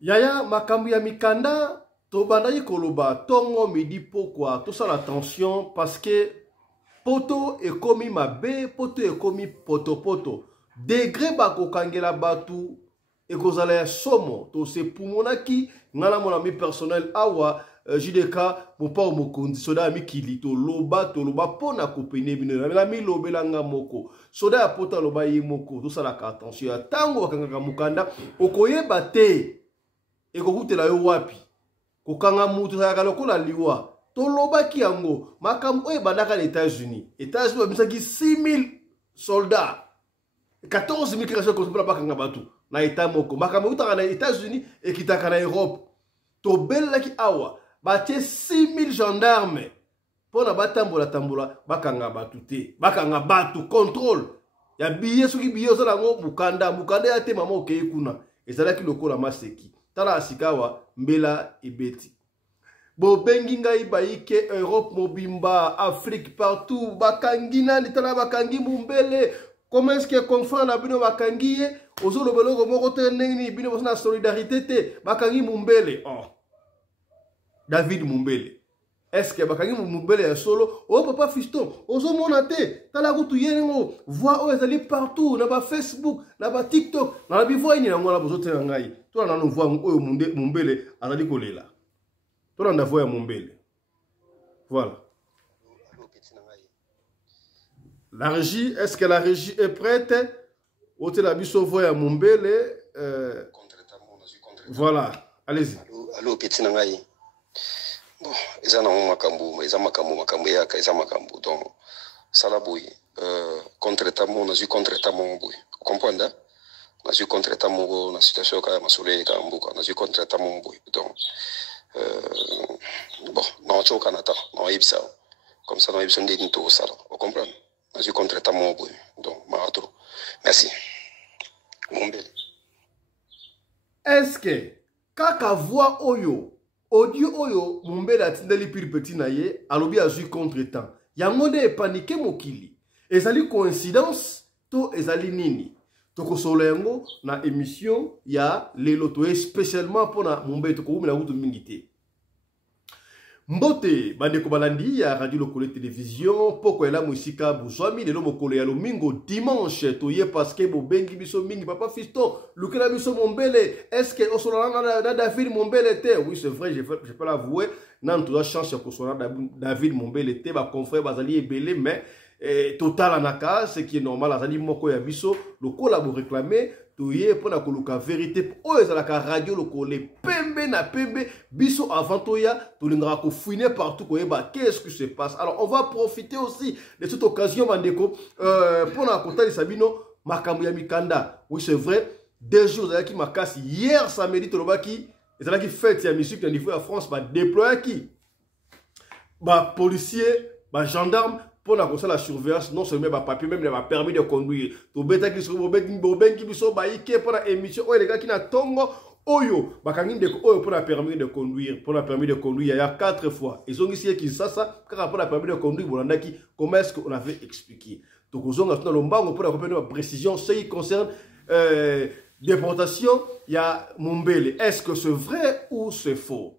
Yaya makambu ya mikanda tobandaki koloba tongo midi pourquoi tout ça la tension parce que poto ekomi mabe poto ekomi poto degré bakokangela batu ekozala ya somo to se pumonaki ngala mon ami personnel awa JDK mopa mokonzi soda mikili to loba pona kopene bino la mi lobelanga moko soda ya pota loba ye moko tout ça la attention ya tango bakangaka mukanda okoyeba te ekokutela yo wapi kokanga mutu sayaka lokola liwa tolobaki yango makambo oyo bandaka les États-Unis babisaki 6000 soldats 14000 création konsopola bakanga batu na eta moko makambo utaka na États-Unis ekitaka na Europe tobelaki awa batie 6000 gendarmes pona batambola bakanga batu te bakanga batu contrôle ya biye soki biye ozala ngo mukanda ya te mama okeye kuna ezalaki lokola maseki tala asikawa mbela ebeti bobengi ngai baike Europe mobimba Afrique partout bakangi nani tala bakangi mumbele comment est-ce que confrère na bino bakangi ye ozolo beloko moko te nini bino na solidarité te bakangi mumbele oh David Mumbele est-ce que bakangi mumbele ya solo oh papa fiston ozo mona te tala kutu yengo voix o ezali partout na ba Facebook na ba TikTok na ba bivoa ni na ngona bozote ngai to na no voix oyo mumbele azali kolela to na voix ya mumbele voilà. La régie, est-ce que la régie est prête? Ote la biso voix ya mumbele voilà, allez-y. Allô petit nangai. Bon, eza na makambo yaka eza makambo donc sala boy contre-tamon na ju contre-tamon boy. Vous comprenez? Na ju contre-tamon na situation ka masole ka mbuka na ju contre-tamon boy. Donc bon, non choka na ta, non ibisa. Comme ça non ibisa ndini to sala. Vous comprenez? Na ju contre-tamon boy. Donc maatro. Merci. Mumbele. Est-ce que kaka voix oyo audio oyo mumbele atindeli pire petit na ye alobi azui contre-temps yango nde paniqué mokili ezali coïncidence to ezali nini tokosola yango na émission ya lelo to spécialement pona mumbele tokoumela kutu mingi te mbote bandeko balandi ya radio lokole télévision poko ela musika buzwami lelo mokolo ya lomingo dimanche toye parce que bobengi biso mingi papa fiston lukela biso mombele est-ce que osola na David Mombele te oui c'est vrai je peux l'avouer nan to la chance ko sola David Mombele te ba confrère bazali ebele mais total anaka ce qui est normal azali moko ya biso lokola bo réclamer toye pona koluka vérité oyo ezalaka radio lokole pembe na pembe biso avant toya tolingaka ko fouiner partout koyeba qu'est-ce qui se passe. Alors on va profiter aussi de cette occasion bandeko pona kotalisa bino makambo ya mikanda. Oui c'est vrai 2 jours ezalaki makasi hier samedi tolobaki ezalaki fête ya musique na niveau ya France ba déployer qui ba policier ba gendarme pour la surveillance, non seulement ma papier, même ma permis de conduire. Tu bêta qui sont bobenki biso baïke pour la émission. Oh les gars qui n'a tongo oyo bakangi de oyo pour la permis de conduire, pour la permis de conduire il y a 4 fois. Ils ont ici qui ça car pour la permis de conduire bolandaki comment est-ce qu'on avait expliqué. Donc aux ont dans lombango pour la compléter précision ce qui concerne déportation, il y a Mumbele. Est-ce que c'est vrai ou c'est faux?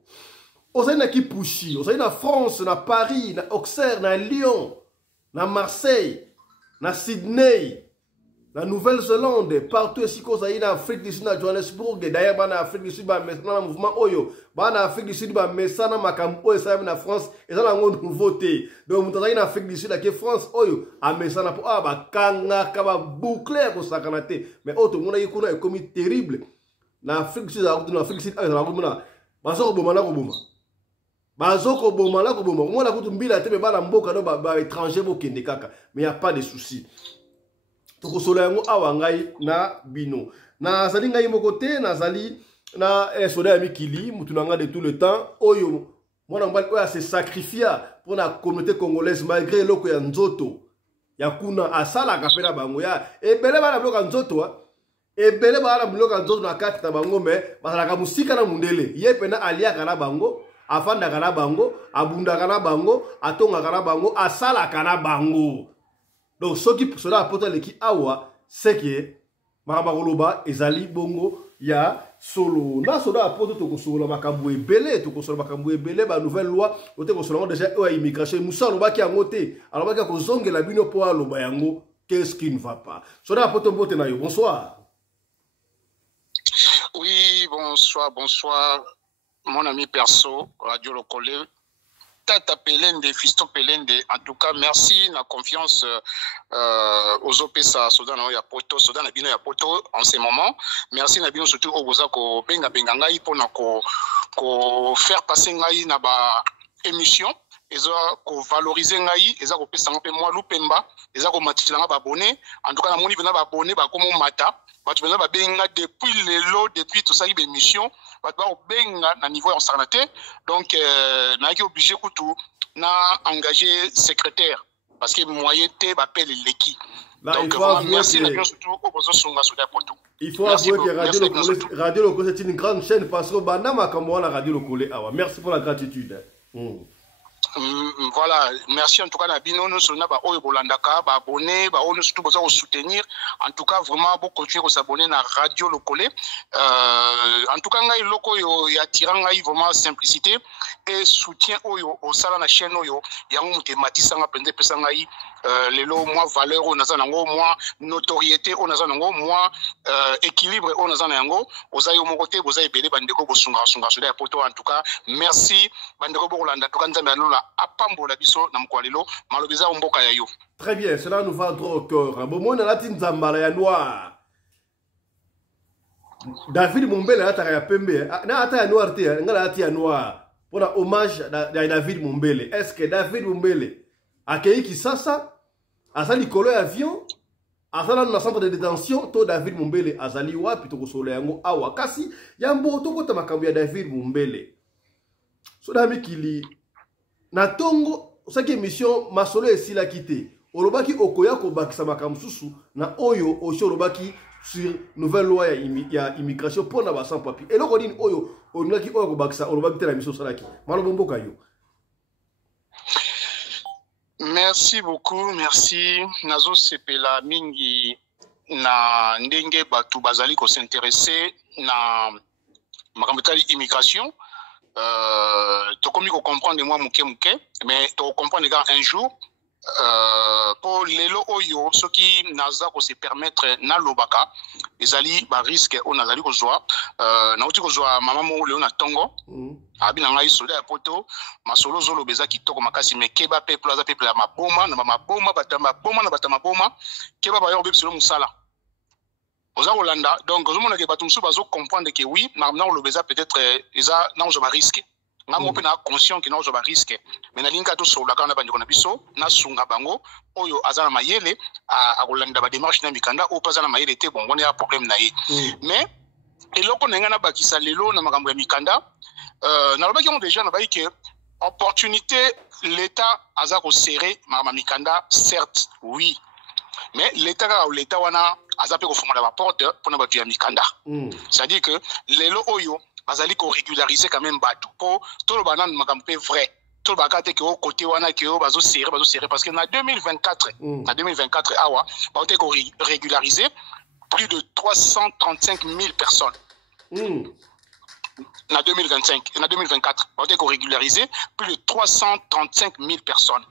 Aux na qui pushi, aux na France, na Paris, na Auxerre, na Lyon, na Marseille, na Sydney, na Nouvelle-Zélande, partout ici qu'on a en Afrique du Sud, na Johannesburg, d'ailleurs en Afrique du Sud, maintenant le mouvement Oyo, en Afrique du Sud, maintenant Makambo et ça en France, et ça la nouveauté. Donc vous en Afrique du Sud, là que France Oyo, à Messana pour kanga kaba boucler pour ça canate, mais autre monde y est comme terrible. Na Afrique du Sud, na Afrique du Sud, la bomba, bazoko bomba la bomba. Bazoko bomala ko bomba moi la kutu mbila te ba la mboka no ba étranger bo kende kaka mais y a pas de souci to ko sola yango awa ngai na bino na zali ngai moko te na zali na soda mikili mutu nanga de tout le temps oyo mwana mbali oya se sacrifier pour la communauté congolaise malgré loko ya nzoto ya kuna asala kapela bango ya ebele bana bloka nzoto ebele bana bloka nzoto na kati na bango mais bazalaka musika na mundele ye pena aliaka na bango afanda kana bango, abunda kana bango, atonga kana bango, asala kana bango. Donc ce qui sera apporté l'équipe awa, c'est que Marabagoloba ezali bongo ya solo na soda poto to kosola makambo ebele to kosola makambo ebele ba nouvelle loi o te kosola déjà o immigration musa lo baki angote alors baki kozongela bino po aloba yango qu'est-ce qui ne va pas soda poto mbote na yo bonsoir. Oui, bonsoir mon ami perso Radio Lokolé Tata Pelende, Fiston Pelende, en tout cas merci la confiance aux OPSA Sodan ya poto Sodan na bino ya poto en ce moment. Merci na bino surtout au boza ko benga ngai pour na ko faire passer ngai na ba émission eza ko valoriser ngai eza ko pesa ngape moi lupemba eza ko matila ba abonné en tout cas na moni bena ba abonné ba komo mata ba tu bena ba benga depuis lelo depuis tout ça y émission ba benga na niveau en sarnaté donc na ki obligé kutu na engagé secrétaire parce que moyenté ba appelle l'équipe. Donc merci na bien surtout au bozo songa sur la poto. Il faut avouer que Radio Lokolé c'est une grande chaîne parce que banama comme la Radio Lokolé awa. Merci pour la gratitude. Voilà, merci en tout cas Nabino, nous sommes ba oyo bolandaka, ba abonné, ba oyo surtout besoin de soutenir. En tout cas vraiment beaucoup continuer à s'abonner à Radio Lokolé. En tout cas ngai loko yo ya tiranga vraiment simplicité et soutien oyo au sala na chaîne oyo yango mutematisa nga pende pesa ngai lelo moi valeur o naza nango moi notoriété o naza nango moi équilibre o naza nango oza yo moko te boza ebele bandeko bosunga sunga soda ya poto. En tout cas merci bandeko bolanda to kanza mbalola apambola biso na mkwalelo malobeza mboka ya yo. Très bien, cela nous va droit au cœur. Bon moi na latin zambala ya noir. David Mumbele ata ya pembe na ata ya noir te ngala ata ya noir. Pour un hommage à David Mumbele. Est-ce que David Mumbele a accueilli Kisasa, a sali colo avion, a sali dans centre de détention, to David Mumbele a sali wa pito ko solo yango awa kasi yambo to ko tamakambu ya David Mumbele. So dami kili na tongo saki émission masolo esila kité. Olobaki okoya ko bakisa makambu susu na oyo osho olobaki sur nouvelle loi ya immigration pour na ba sans papier. Et loko dini oyo onaki oyo ko bakisa olobaki te la mission salaki. Malo bombo kayo. Merci beaucoup, merci. Nazo sepela mingi na ndenge batu bazali ko s'intéresser na makambo tali immigration. To komi ko comprendre moi muke mais to comprendre un jour pour lelo oyo ce qui naza ko se permettre na lobaka ezali ba risque on nazali ko joa na uti ko joa mama mo leo na tongo abi na ngai soda ya poto masolo zolo beza kitoko makasi mekeba peuple aza peuple ya maboma na maboma batamba boma na batama boma keba ba yo bebisolo musala oza kolanda donc ozomona ke bato musu bazo comprendre que oui na lo beza peut-être eza na on joa ba risque nga mo pe na conscient que na on joa ba risque mais na linka to sola kana bandiko na biso na sunga bango oyo azana mayele a kolanda ba démarche na mikanda o pas na mayele te bon on a problème na ye mais eloko na ngana bakisa lelo na makambo ya mikanda na lobaki on déjà na ba que opportunité l'état aza ko serrer ma mikanda certes oui mais l'état wana aza pe ko fongola ba porte pour na ba ya mikanda c'est-à-dire que lelo oyo bazali ko régulariser quand même bato po to lo banane makambo pe vrai tout le bagage que au côté wana que bazo serrer parce que en 2024 awa ba été régularisé plus de 335 000 personnes. En 2024 ba été régularisé plus de 335 000 personnes.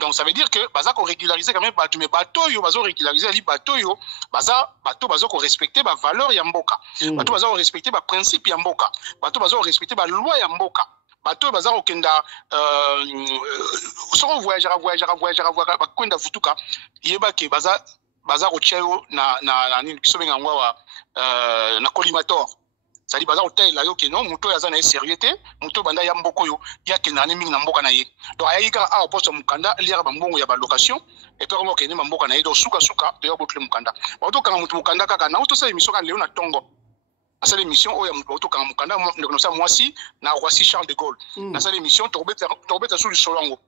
Donc ça veut dire que baza ko régulariser quand même bato mais bato yo bazo régulariser ali bato yo bato bazo ko respecter ba valeur ya mboka. Bato bazo respecter ba principe ya mboka. Bato bazo respecter ba loi ya mboka. Bato baza okenda soko voyagera bakunda futuka yeba ke baza ko cheo na nini biso benga ngwa na collimateur sali baza hotel la yo ke non muto yaza na sérieuxté muto banda ya mboko yo ya ke na mingi na mboka na ye donc ayika a poste mukanda liara bambongo ya ba location et puis comment ke ni mboka na ye donc suka de yo botle mukanda bato kanga mutu mukanda kaka na auto sa émission kan leo na tongo à l'émission où il y a un quand Mukanda nous sommes moisi na Roissy Charles de Gaulle dans cette émission torbeta sur le solongo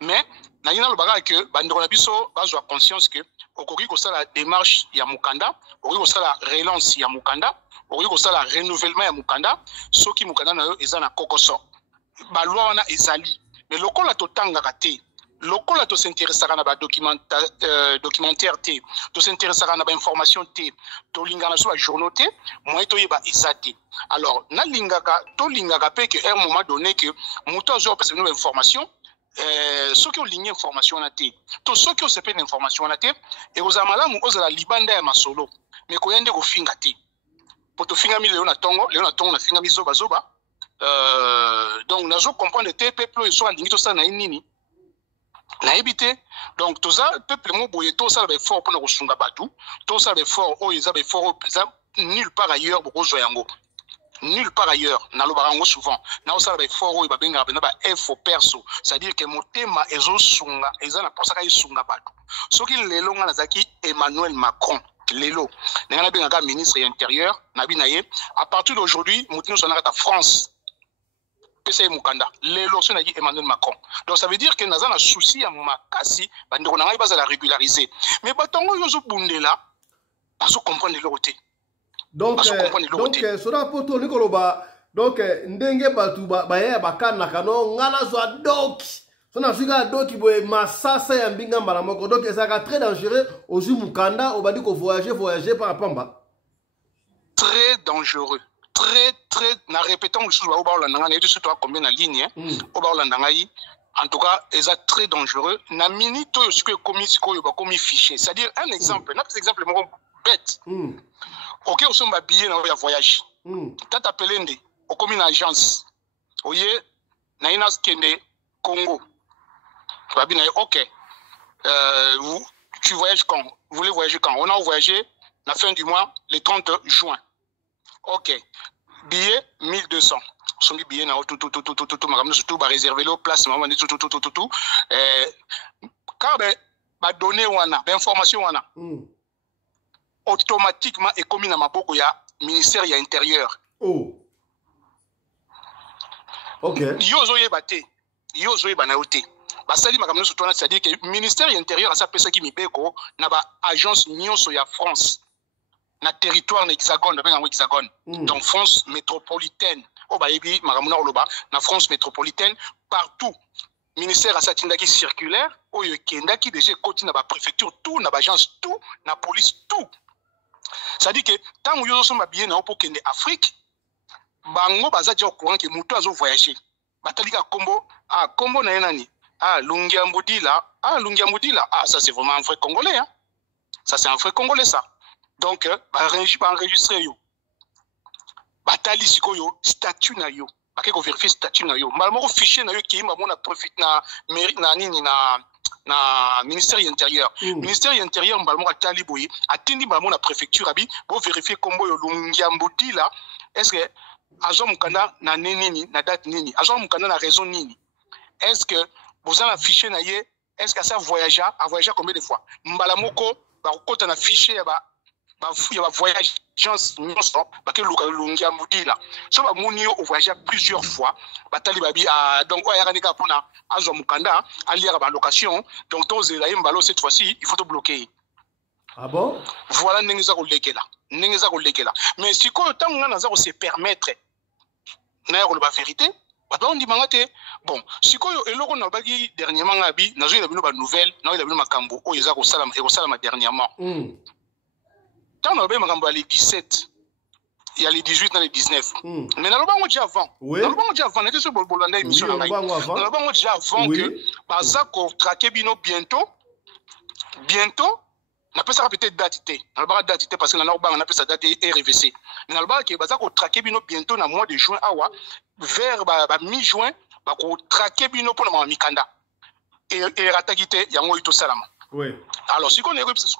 mais na yina le bagage que bandeko na biso bazwa conscience que okoki ko sala démarche ya Mukanda okoki ko sala relance ya Mukanda okoki ko sala renouvellement ya Mukanda soki Mukanda na yo eza na kokoso ba loi wana ezali mais lokola totanga kate lokola to s'intéressera na ba documentaire te, to s'intéressera na ba information te, to lingana so ba journaux te, moi to yeba ezate. Alors na lingaka to lingaka pe que à un moment donné que muto azo pesa une information ceux qui ont ligné information na te, to ceux qui ont sepé l'information na te et aux amalamu ozala libanda ya masolo mais ko yende ko finga te. Pour te finga mi leona tongo na finga mi zoba zoba. Donc nazo comprendre te peuple et so alingi to ça na nini. Na évité donc tout ça peuple mo boye tout ça va fort pour na kosunga batu tout ça va fort o ils avaient fort nulle part ailleurs beaucoup zoyango nulle part ailleurs na lobarango souvent na ça va fort o ba benga ba info perso c'est-à-dire que motema ezo sunga ezana pour ça ka isunga batu soki lelo nga nazaki Emmanuel Macron lelo na benga ka ministre intérieur na binaye à partir d'aujourd'hui motino sonaka ta France c'est Mukanda. Lelo so na dit Emmanuel Macron. Donc ça veut dire que nous avons un souci à makasi, bande on a pas à la régulariser. Mais batongo yozo bundela, pas comprendre le côté. Donc cela pour toi Nikoloba. Donc ndenge batu ba ya bakana kano ngana zo doki. So na suka doki boye masasa ya mbinga mbala moko. Donc ça va très dangereux au Mukanda, au badi ko voyager par pamba. Très dangereux. Très na répétant le chose au Baolandanga et surtout combien la ligne au Baolandanga en tout cas est très dangereux na minute to ce que commis fichier c'est-à-dire un exemple exemple bête OK on sommes billet na voyage tata pelende au commis une agence oye na ina skende Congo babina OK tu voyages quand vous voulez voyager quand on a voyagé la fin du mois le 30 juin. OK. Billet 1200. Son billet na tout madame surtout ba réserver le place maman tout car ba donner wana ba information wana automatiquement est commis na maboko ya ministère ya intérieur. Oh. OK. Yozo yeba na oté. Ba sali makamno surtout na c'est-à-dire que ministère ya intérieur a sa pesa ki mibeko na ba agence nyonso ya France. Na territoire na hexagone donc France métropolitaine obayebi makamuna oloba na France métropolitaine partout ministère a satindaki circulaire oyo kendaki déjà côté na ba préfecture tout na ba agence tout na police tout ça dit que tant yo so mabien na pour kende Afrique bango bazaji au courant que muto azo voyager batalika kombo na nani Lungiambudila ça c'est vraiment un vrai congolais hein ça c'est un vrai congolais ça. Donc, enregistrer yo. Batali siko yo statut na yo. Bake ko vérifier statut na yo. Malmo fichier na yo ki ma mona profite na ministère intérieur. Ministère intérieur malmo atali boyi atindi malmo na préfecture abi pour vérifier combo yo Lungiambudi là. Est-ce que azo mukanda na nini na date nini? Azo mukanda na raison nini? Est-ce que vous avez affiché na ye? Est-ce que ça a voyagé combien de fois? Mbala moko ba kota na fichier ya ba il y a voyage chance nyonso baké Lungiambudi là so ba munio au voyage plusieurs fois batali babi donc o ya nika pona azo mukanda aliera ba location donc to zela imbalo cette fois-ci il faut te bloquer. Ah bon? Voilà nengeza ko lekela mais si ko tango na za ko se permettre na ko ba vérité ba on dit mangate bon si ko eloko na bagi dernièrement ngabi na zo ila bino ba nouvelle na ila bino makambo o yeza ko salama dernièrement. Quand on a makambo les 17 il y a les 18 dans les 19 mais na lobango déjà avant na te so bolanda émission na ngai na lobango déjà avant que baza ko traquer bino bientôt na pesa peut-être date na lobango date parce que na lobango na pesa date RVC na lobango que baza ko traquer bino bientôt na mois de juin awa vers mi-juin ba ko traquer bino pour na mikanda et ratakite yango ito salama. Oui. Alors, si on est représenté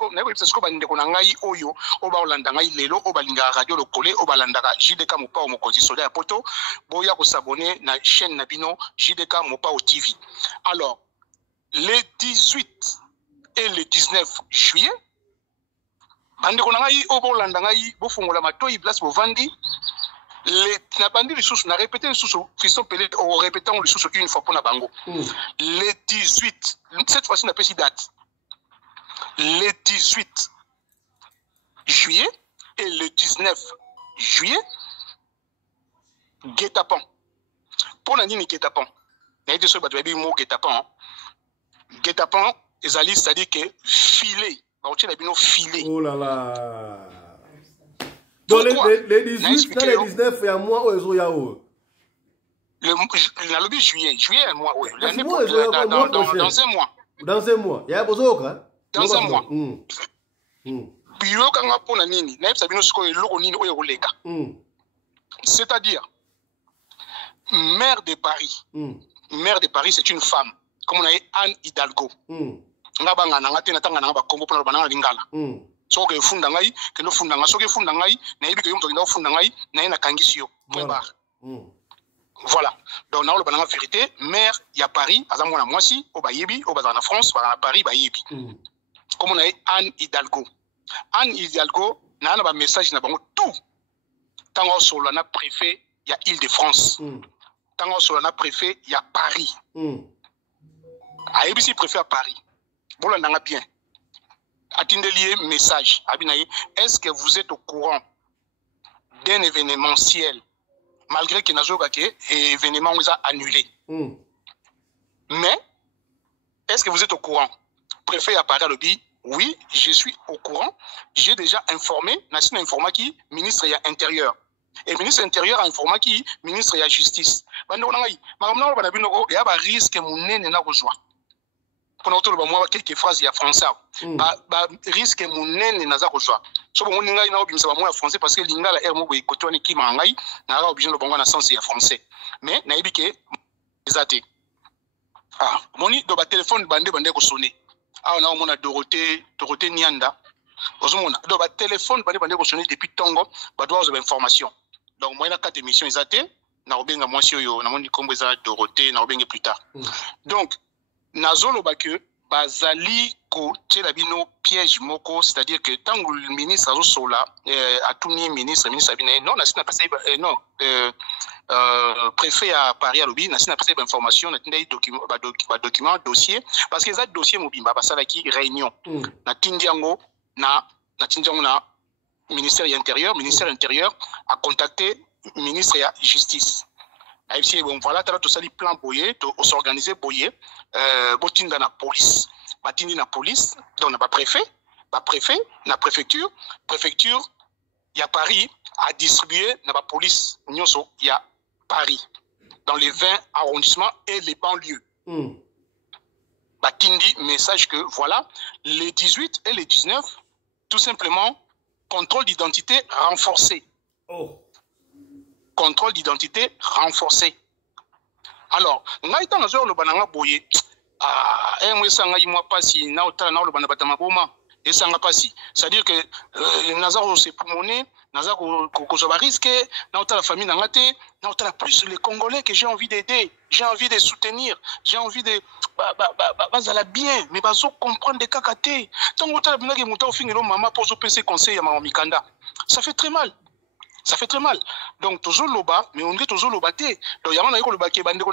par Ndekonangai Oyo, Oba Olandangai Lelo, Oba Linga Radio Le Collet, Oba Landara, JDK Mopa au Mokozi Soleil à Poto, Boya ko s'abonner na chaîne Nabino, JDK Mopa au TV. Alors, les 18 et le 19 juillet, Ndekonangai Oba Olandangai, Bofongola Matoi, Blas Bovandi, na bandi les sources, na répété les sources, Fiston Pelé, en répétant les sources une fois pour na bango. Les 18, cette fois-ci, on a pas date. Le 18 juillet et le 19 juillet, guet-apens. Pour la ligne guet-apens, il y a des choses qui ont été guet-apens. guet-apens ezali, c'est-à-dire que filet. Filet. Oh là là. Donc les 18, dans les 19, il y a moi ou les Yao. Le lobby juillet, moi, oui. Dans un mois. Dans un mois. Il y a besoin. Dans un mois. C'est-à-dire, maire de Paris. Maire de Paris, c'est une femme. Comme on a Anne Hidalgo. Soke funda ngai ke no funda ngai soke funda ngai na yebi ke yom to na funda ngai na ina kangisio point barre. Voilà, donc na le vérité maire ya Paris azamwa na mwasi o ba yebi o ba na France ba na Paris ba yebi comme on a Anne Hidalgo na ba message na bango tout tango solo na préfet ya Île-de-France tango solo na préfet ya Paris a yebi si préfet à Paris bon là nga bien. Attendez message. Est-ce que vous êtes au courant d'un événementiel malgré que l'événement vous a annulé? Mais est-ce que vous êtes au courant? Préfet à Paris le dit oui, je suis au courant. J'ai déjà informé, National informa qui ministre de l'Intérieur. Et le ministre de l'Intérieur a informé qui ministre de la Justice. Il y a un risque que pour quelques phrases il y a français risque munene naza kozoa so bon ngai na obimisa ba mo français parce que lingala er mo ko kotoni ki mangai na ra obligé le bongo na sens ya français mais na yebike ezate moni do ba téléphone bande ko sonner na mona Dorothée Nianda ozomona do ba téléphone bande ko sonner depuis tongo ba doit avoir information donc moi na 4 émissions ezate na obenga mwasi oyo na moni kombo za Dorothée na obenge plus tard donc Nazolo que bazali ko tela bino piège moko, c'est-à-dire que tant que le ministre azo sola a tout ni ministre abine non nasina passé non préfet à Paris à Lobi nasina passé information na tindai document dossier parce que ça dossier mobimba basala ki réunion na tindiango na ministère de l'Intérieur a contacté ministre de la Justice. Bon, voilà, tout ça, plan boyé, s'organiser boyé, botinda na police. Batindi na police, donc na préfet, na préfecture, il y a Paris à distribuer na police, il y a Paris, dans les 20 arrondissements et les banlieues. Batindi, message que voilà, les 18 et les 19, tout simplement, contrôle d'identité renforcé. Contrôle d'identité renforcé. Alors, ngai tanga zo lo bananga boye moi sanga moi pasi na otala na lo bana batama boma et sanga pasi. C'est-à-dire que nazaro se pulmoner, nazaro ko zo ba risque, na otala famille ngate, na otala plus les Congolais que j'ai envie d'aider, j'ai envie de soutenir, j'ai envie de bazala bien, mais bazo comprendre des kakaté. Tant otala bina ke muta ofingelo mama pour zo penser conseil ya mama Mikanda. Ça fait très mal. Ça fait très mal. Donc, toujours loba, mais on dit toujours loba te. Donc, il y a un loba qui est bandé,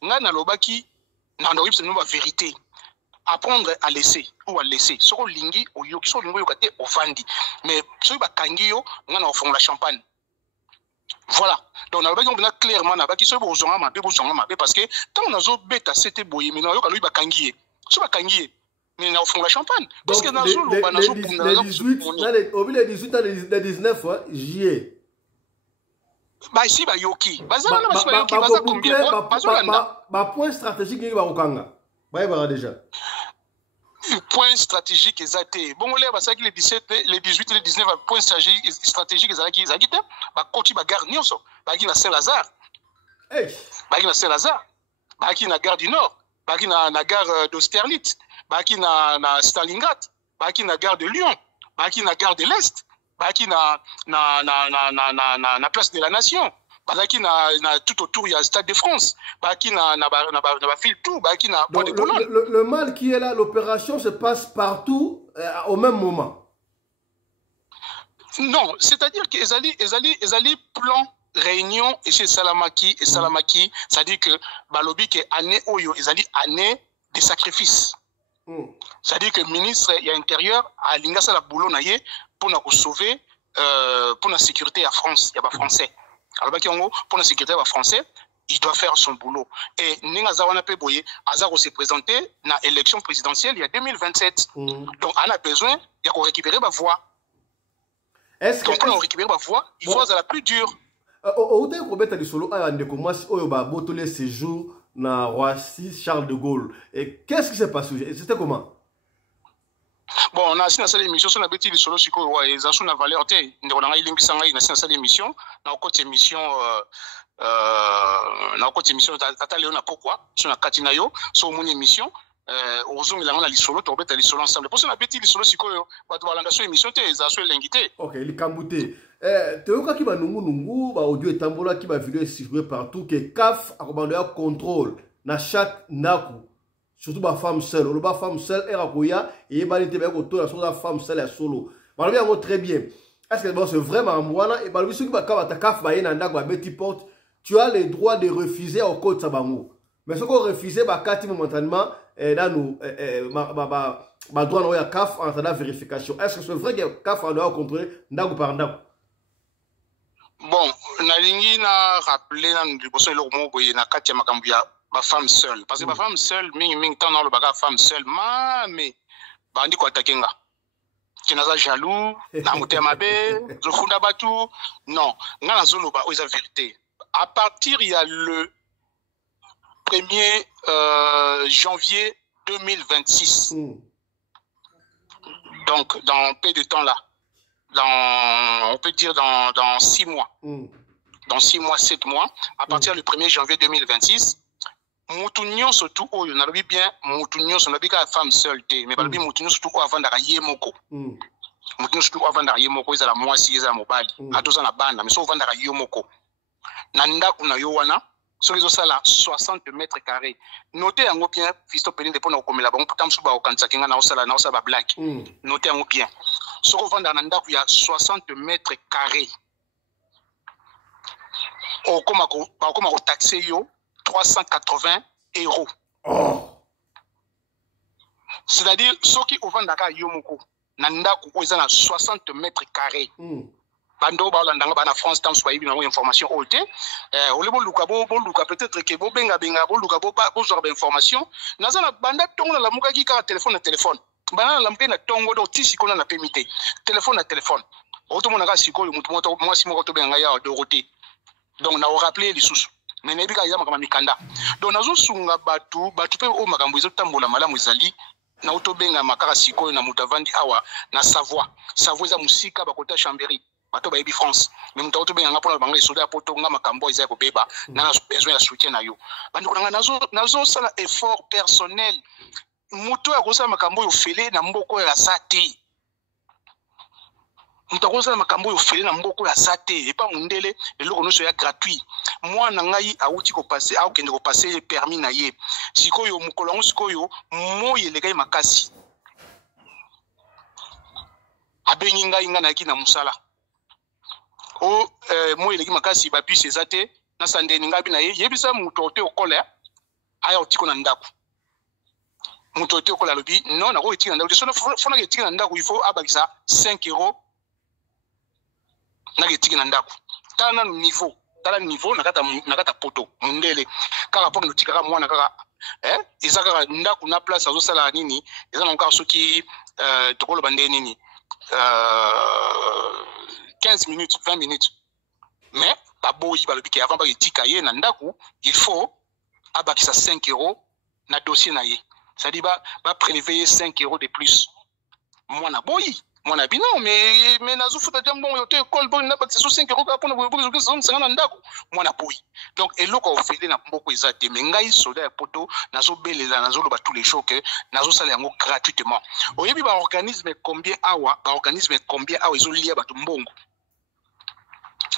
na loba qui n'a pas vérité. Apprendre à laisser ou à laisser. Ce qu'on lingi, ou yoki, so lingo yokate au vandi. Mais ce qui va kangiyo, on a au fond la champagne. Voilà. Donc, on a clairement, qui se beau parce que tant on a zo bêta, c'était boye, mais on a lui va kangiye. Ce va kangiye. Mais on a au fond la champagne. Parce que dans les 18, au vu les 18 et les 19, j'y ai. Bah ici bah yoki point stratégique qui va au Kanga déjà point stratégique exact bon les ça qui les 17 les 18 les 19 point stratégique exact bah côté bah gare nyonso bah qui na Saint-Lazare bah qui na Saint-Lazare bah qui na gare du Nord bah qui na gare d'Austerlitz bah qui na Stalingrad bah qui na gare de Lyon bah qui na gare de l'Est qui na place de la Nation, qui na tout autour il y a Stade de France, qui na ville tout, qui na Bois de Boulogne. Le mal qui est là, l'opération se passe partout au même moment. Non, c'est-à-dire que ezali plan réunion et chez Salamaki et Salamaki, c'est-à-dire que balobi que année oyo ezali année de sacrifice. C'est-à-dire que le ministre de l'Intérieur a l'ingasa la boulot naie pour nous sauver pour la sécurité à France, il y a pas français. Alors pour la sécurité à français, il doit faire son boulot. Et Ningazawana Peboye, Azaro s'est présenté dans l'élection présidentielle il y a 2027. Donc, on a besoin de récupérer ma voix. Est-ce que on récupère ma voix, il faut la plus dure. Au début, on a solo à Ndekoumas, Oyoba, Botolé séjour na Roissy Charles de Gaulle. Et qu'est-ce qui s'est passé? C'était comment? Bon, on a assis dans cette émission, on a bêti les solos, et ça a une valeur. On a eu l'émission, on a assis dans cette émission, dans cette émission, pourquoi? Sur la Katinayo, sur mon émission. Ozong il a les solo, tu as les solo ensemble. Pour ça, on a bêti les solos, on a une émission, ça a l'invité. Ok, les Kambouté. Tu vois qui va nous, audio et tambola qui va vidéo circuler partout, que CAF a commandé un contrôle dans chaque naku. Surtout la femme seule. La femme seule est rakoya et il va être autour de la femme seule est solo. Malgré très bien. Est-ce que c'est vraiment moi et malgré ce qui va quand ta CAF va y aller dans la porte, tu as le droit de refuser au code Sabango. Mais ce qu'on refuse, c'est momentanément dans nous droit à CAF en attendant vérification. Est-ce que c'est vrai que CAF a contrôler Ndago par Ndago? Bon, Nalingi n'a rappelé dans le bosso le mot que na katia makambia ba femme seule parce que ba femme seule ming tant dans le baga femme seule mais bandi ko atakenga kinaza jaloux na mutema be zofunda batu non ngana zolo ba oza vérité à partir il y a le 1er janvier 2026 donc dans peu de temps là on peut dire dans 6 mois. Dans 6 mois, 7 mois, à partir du 1er janvier 2026, Moutounion surtout, on a bien, Moutounion, on a bien la femme seule, mais Moutounion surtout avant d'arriver Moko. Moutounion surtout avant d'arriver Moko, ils ont la moitié, ils ont la mobile. À tous en la bande, mais sauf avant d'arriver Moko. Nanda kuna yowana, sur les osala 60 mètres carrés. Notez en bien, Fisto Pelin dépend au commun là-bas, on peut t'en au Kansakinga, na osala black. Notez en bien. Ce qu'on vend dans Nanda, il y a 60 mètres carrés. Comme on taxé 380 €. Oh. C'est-à-dire, ceux qui vendent dans Yomoko, Nanda, ils ont 60 mètres carrés. Bando ba France tant soit une information haute au level luka peut-être que bo benga luka bo genre d'information nazana banda tongo la muka ki ka téléphone bana la muka na tongo do tisi kona na permité téléphone auto mona ka siko mutu moi si moko to benga ya Dorothée donc na rappeler les sous mais nebi ka yama kama mikanda donc nazo sunga batu pe o makambo ezo tambola malamu ezali na auto benga makaka siko na mutavandi awa na Savoie za musika bakota Chambéry bato ba yebi France mais mutu auto benga ngapona bango soda poto nga makambo eza ko beba na besoin ya soutien na yo bandi ko nazo sala effort personnel mutu ya kosala makambo yo fele na mboko ya sate mutakosa makambo yo fele na mboko ya sate et pas mundele eloko noso ya gratuit moi na ngai auti ko passer au kende ko passer permis na ye sikoyo mukolongo sikoyo moye lekai makasi abengi ngai ngana ki na musala o moye lekai makasi ba bus ezate na sande ngabi na ye yebisa muto te okola aya otiko na ndako muto te okola lobi non na ko etika na ndako so fona ke etika na ndako il faut abakisa 5 € na getiki na ndako tala niveau nakata poto mundele kaka poko notikaka mwana kaka ezaka ndako na place azo sala nini eza na kaka soki tokolo bande nini 15 minutes 20 minutes mais baboyi balobi ke avant ba etika ye na ndako il faut abakisa 5 € na dossier na ye ça dit ba prélever 5 € de plus mwana boyi mon abi non mais nazo futa jambo yote école bon na bakisa 5 € ka pona bozo ke son sanga ndako mwana boyi donc eloko ofele na mboko ezate mais ngai soda ya poto nazo belela nazo loba tous les jours que nazo sala yango gratuitement oyebi ba organisme combien awa ezo lia batu mbongo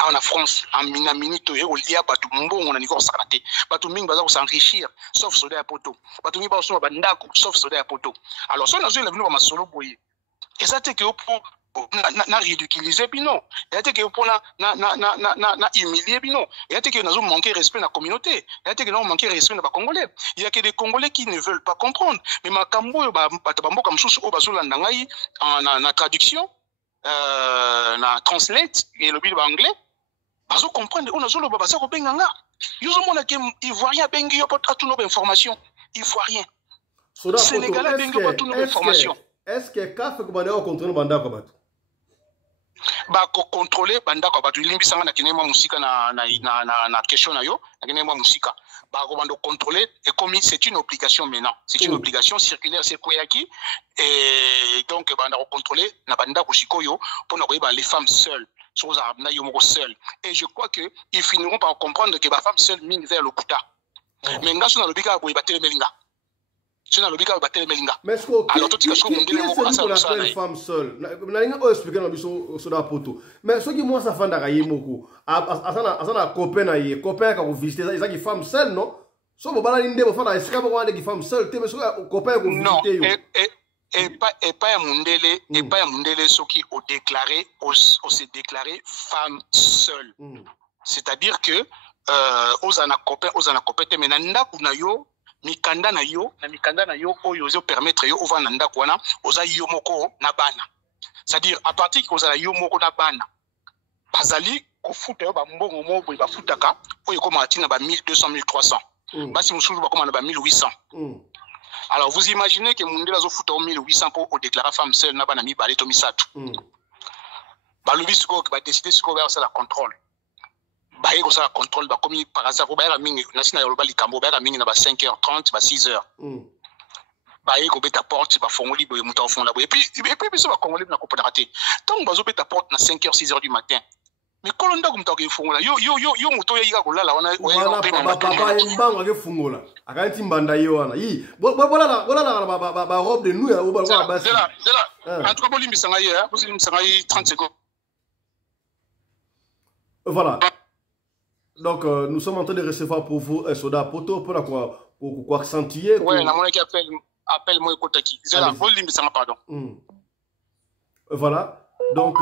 awa na France en minute yo lia batu mbongo na niveau sakate batu mingi baza ko s'enrichir sauf soda ya poto batu mingi ba so ba ndako sauf soda ya poto alors so nazo la vino ba masolo boyi et ça c'est que pour na ridiculiser puis non et ça que pour na humilier puis non et ça que nous avons manqué respect na communauté et ça que nous avons manqué respect na ba congolais il y a que des congolais qui ne veulent pas comprendre mais makambo ba bamboka msusu o bazolanda ngai na traduction na translate et le bible anglais bazo comprendre on azolo ba baza ko benga nga Ils ont Ivoirien bengi yo pas toute nos informations. Ivoirien. Sénégalais bengi pas toute nos informations. Est-ce que CAF ko contrôle banda ko batu? Ba ko contrôler banda ko batu limbi sanga na kinema musika na question na yo, na kinema musika. Ba ko bando contrôler et comme c'est une obligation maintenant. C'est une obligation circulaire c'est koyaki et donc banda ko contrôler na banda ko shikoyo pour na koyeba les femmes seules. Et je crois qu'ils finiront par comprendre que les femmes seules minent vers le Kouta. Mais nga suna lobika ko ibatele melinga. Suna lobika ibatele melinga. Mais est-ce que alors qui est ce qu'on appelle femme seule? Na nga expliquer na biso soda poto. Mais ce qui moi ça fanda ka yemoko. Asana copain na ye, copain ka ko visiter ça qui femme seule non? So bo bala ndé bo fanda esika bo wande qui femme seule, te mais so copain ko visiter yo. Et pas à Mundele, et pas à Mundele, ceux qui ont déclaré, s'est déclaré femme seule. C'est-à-dire que, aux anacopés, mais nanda kunayo, mikanda na yo, oyo permettre yo, ova nanda kwana, oza yomoko na bana. C'est-à-dire, à partir que oza yomoko na bana, bazali, ko futa yo, ba mbongo mo, ba futaka, oyo koma atina ba 1200, 1300. Basi moussou, ba koma na ba 1800. Alors, vous imaginez que Mundela a fait 1800 pour déclarer femme seule, n'a pas mis balé to misatu. Le bisco qui va décider ce qu'on va faire la contrôle. Bah, il va faire la contrôle, bah, comme par hasard, vous avez mis, national Yoruba Likambo, bah, mis à 5h30, bah, 6h. Bah, il va ta porte, bah, fond libre, il va fond là. Et puis, ça va congolais, n'a pas raté. Tant que vous ta porte, à 5h, 6h du matin. Mais quand on a comme tu fond là, yo, moto ya ko là, on a papa mbanga ke fungola. Akanti mbanda yo wana. Yi, voilà ba robe de nous ya, voilà basi. En tout cas, boli misanga ye, boli misanga 30 secondes. Voilà. Donc nous sommes en train de recevoir pour vous un soda poto pour accentuer. Ouais, la monnaie qui appelle moi Kotaki. Zela, boli misanga pardon. Voilà. Donc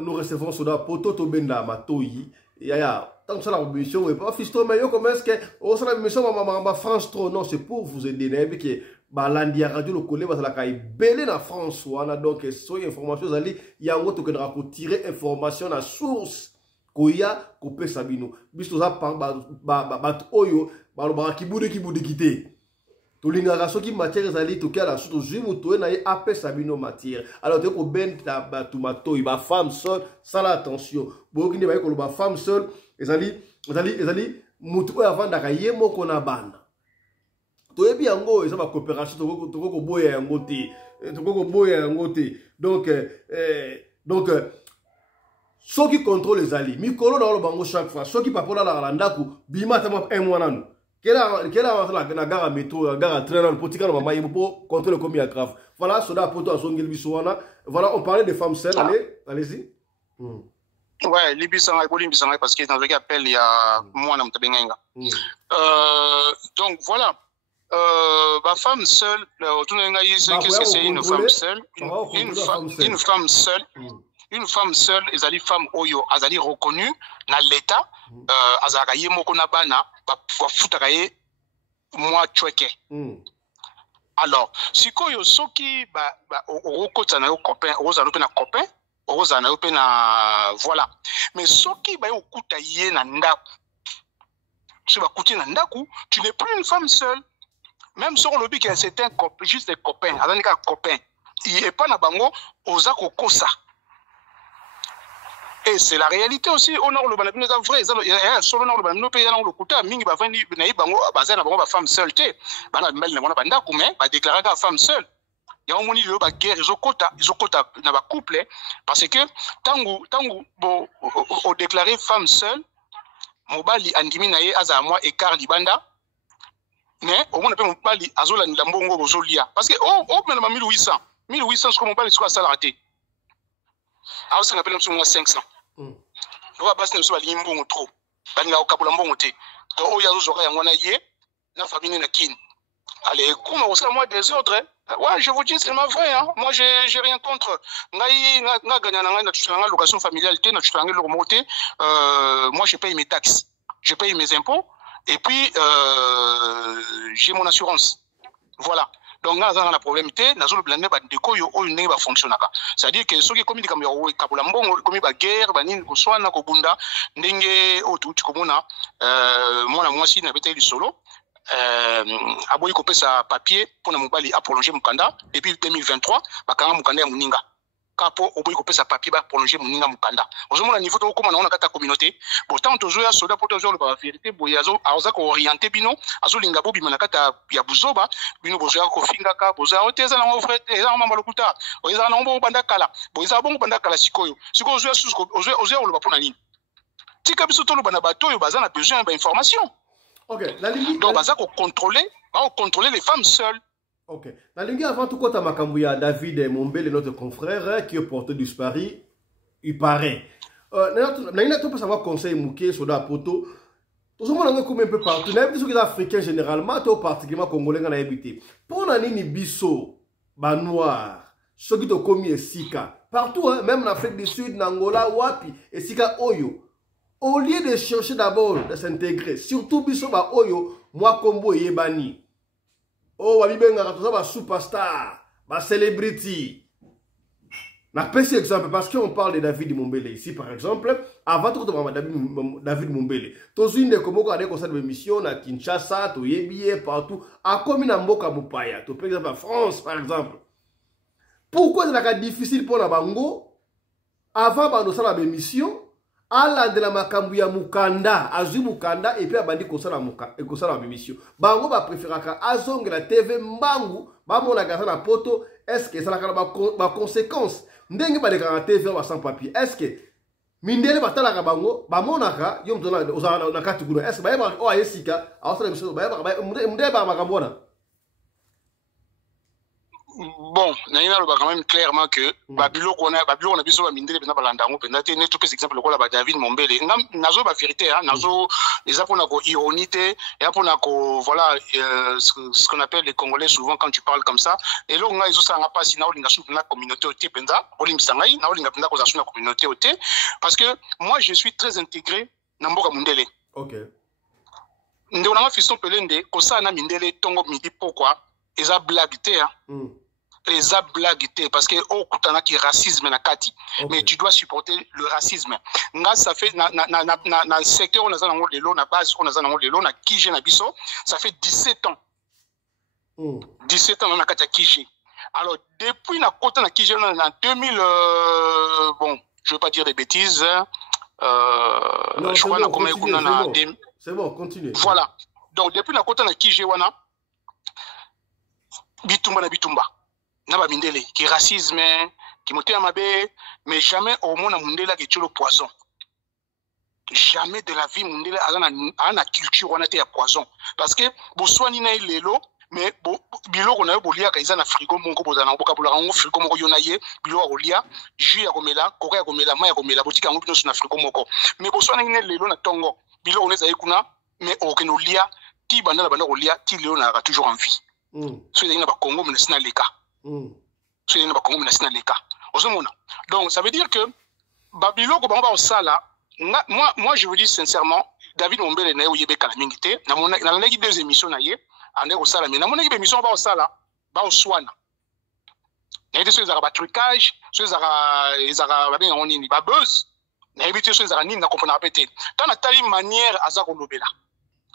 nous recevons soda poto to benda matoyi ya tant que ça la mission et pas fisto mais yo comment est-ce que on la mission ma France trop non c'est pour vous aider mais que ba landia radio le collé ba la kay belé na France wana donc soy information zali ya ngoto que na ko tirer information na source koya ko pesa bino biso za ba oyo ba kibude kité tolinga soki matière ezali tokia la surtout jumu to na apé sabino matière alors te ko ben ta tomato ba femme seule sans attention boki ne ba ko ba femme seule ezali mutu avant da kaye moko na banda to yebi yango eza ba coopération to ko boya yango te donc ceux qui contrôlent les alliés mikolo na lo bango chaque fois ceux qui papola la ndaku bima tama un mois nanu quelle est la gare à métro, la gare à train, le petit canard, pour contrôler combien de grave. Voilà, soda poto à son Gilbisouana. Voilà, on parlait des femmes seules. Allez-y. Ouais, Libisanga, parce que dans le cas appel, il y a moi, donc voilà. Ma femme seule, c'est une femme seule. Une femme seule. Une femme seule, ezali femme oyo, azali reconnue dans l'État, azaka ye moko na bana, ba futaka ye moi chweke. Alors, sikoyo soki ba okota na yo copain, oza no pe na copain, oza na yo pe na voilà. Mais soki ba okuta ye na ndaku. Si ba kuti na ndaku, tu n'es plus une femme seule. Même sur le but que c'est un copain, juste des copains, azali ka copain. Il est pas na bango oza kokosa. Et c'est la réalité aussi. Au nord, le balabino est vrai. Il y a solo nord, le balabino pays dans le côté. Mingi va venir, naï bango, basé na bango, femme seule. Bana mel ne mona banda kume, ba déclarer ka femme seule. Il y a un moni le ba guerre, ils ont quota na ba couple, parce que tangu bo au déclarer femme seule, mobali andimi na ye aza moi écart libanda. Mais au moins mobali azola ndambongo bozolia. Parce que oh mais na 1800 c'est comme mobali soit salarié. Ah ça n'appelle même 500. On va passer sur la ligne bon trop. Banga okabula mbongo te. To oya zozora yango na ye na famille na kin. Allez, comment on sait moi des ordres? Ouais, je vous dis c'est ma vrai hein. Moi j'ai rien contre. Ngai na gagna na tutanga location familiale te na tutanga le remonter. Moi je paye mes taxes. Je paye mes impôts et puis j'ai mon assurance. Voilà. Donc là on a problème té na zo le blender ba ndeko yo oyo ndenge ba fonctionnaka. C'est-à-dire que soki komi dikam yo kabula mbongo komi ba guerre ba nini kuswana ko bunda ndenge o tu komona mwana mwasi na beta lisolo aboyi kopesa papier pour na mobali a prolonger mukanda depuis 2023 bakanga mukanda ya muninga kapo oboyi kopesa papier ba prolonger muninga mukanda ozomona niveau to koma na kata communauté pourtant tozo ya soda pour tozo ba vérité boyazo aza ko orienter bino azo linga bobi na kata ya buzoba bino bozo ya ko finga ka bozo oteza na frère eza mama lokuta oza na mbo banda kala boza bongo banda kala sikoyo ozo ya susko ozo oloba pona nini tika biso to loba na bato yo baza na besoin ba information. Ok, la limite. Donc, on va contrôler les femmes seules. Ok. La limite, avant tout, quand tu as David Mombele, notre confrère, qui est porté disparu, il paraît. On pas savoir conseil Mouké, Soda Poto. Tout le monde a comme un peu partout. On a vu les Africains généralement, particulièrement Congolais, on a habité. Pour l'année Bisso, Banoir, ceux qui ont commis Sika, partout, hein, même en Afrique du Sud, Angola, Wapi, et Sika Oyo. Au lieu de chercher d'abord de s'intégrer, surtout biso ba oyo, moi combo yebani. Oh, wabibenga katoza ba superstar, ba celebrity. Na petit exemple, parce qu'on parle de David Mombele ici, par exemple, avant tout David Mombele. Tous une de comme on a des conseils de mission à Kinshasa, to Yebie, partout, à comme na mboka mupaya, to par exemple en France, par exemple. Pourquoi c'est difficile pour la bango avant de la mission? Ala de la makambu ya mukanda, azu mukanda, et puis abandi kosala muka, et kosala mission. Bango ba préféraka azonge la TV mbangu, ba mona gasa na poto, est-ce que ça la ba conséquence? Ndenge ba de la TV wa sans papier, est-ce que mindele ba tala bango, ba mona ka, yom tona ozala na katukuna, est-ce que ba yeba o ayesika, awasala mission, ba yeba mundele ba makambona. Bon, naina le quand même clairement que Babylone on a biso ba mindele pena balandango pena te ne tout exemple ko la ba David Mombele nazo ba vérité hein nazo les apona ko ironité et apona ko voilà ce qu'on appelle les Congolais souvent quand tu parles comme ça et là on a ça nga pas si na olinga soupe na communauté oté penza olimisa ngai na olinga pena ko za na communauté oté parce que moi je suis très intégré na mboka Mondele. OK. Ndé on a fiston pelende ko ça na mindele tongo midi pourquoi eza blague té hein. Les blagues parce que au kutana qui racisme na kati mais tu dois supporter le racisme nga ça fait na secteur on a za nango lelo na base on a za nango lelo na kije na biso ça fait 17 ans 17 ans na kati kije alors depuis na kota na kije na 2000 bon je veux pas dire des bêtises non, je crois bon, c'est bon continue voilà donc depuis na kota na kije wana bitumba na bitumba Naba mindele, qui racisme, qui monte à ma baie, mais jamais au monde à Mundela qui tue le poison. Jamais de la vie Mundela a une culture on a été à poison. Parce que, bon, soit ni na lelo, mais bon, bilo on a eu bolia quand ils ont un frigo, mon copo dans un vocabulaire, un frigo mon yonaye, bilo a rolia, jus à gomela, corée à gomela, maille à gomela, boutique à un sur un frigo moko. Mais bon, soit ni lelo na tongo, bilo on est à ekuna, mais au Kenolia, ti banda la banda rolia, ti lelo n'a toujours en vie. Soit il y a pas Congo, mais c'est dans les cas. Donc ça veut dire que Babylone moi je vous dis sincèrement David Mombele na yebe kala mingité na monaki deux émissions na ye ande ko sala mais na monaki émission ba sala ba oswana na yete so ba trucage so ezara ba bien nini ba buzz na yebite so ezara nini na comprendre pété tant na tali manière aza ko lobela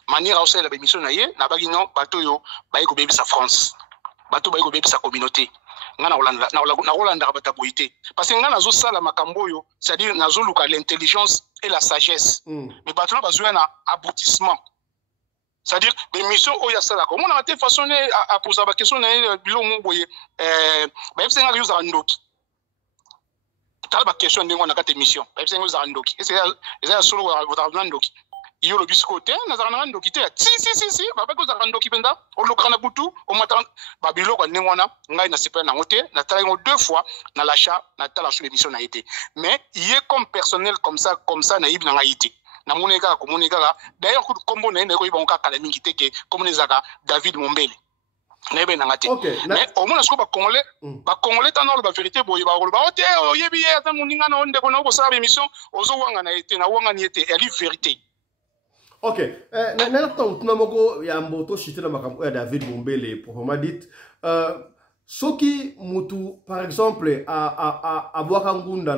manière a osala ba émission na ye na ba non bato yo ba ko bebisa France bato ba ko bebisa communauté ngana Rolanda bataboité parce que ngana zo sala makambo yo c'est-à-dire nazo luka l'intelligence et la sagesse mais bato na besoin na aboutissement c'est-à-dire des missions oya sala comment on a été façonné à poser la question na bilo mo boye ba yebse nga yuza ndoki tala ba question ndenge na kate mission ba yebse nga yuza ndoki et c'est solo votre ndoki iyo lo biskote na zana ndoki te si ba ko zana ndoki penda o lokana butu o matan ba biloko ndengwana ngai na sepa na ngote na tala ngo deux fois na l'achat na tala sur l'émission na été mais il est comme personnel comme ça na ibi na ngai été na moneka ko moneka d'ailleurs ko kombo na ndeko ibonka kala mingi te ke comme les aga David Mombele nebe na ngati mais au moins ce ba congolais tanolo ba vérité boye ba ba ote oyebi ata moninga na ndeko na ko sa émission ozo wanga na été na wanga ni été elle vérité. Ok. N'importe où, il y a un moto chité dans ma David Mumbele, pour moi dit. Ce qui mutu, par exemple, à Wakangunda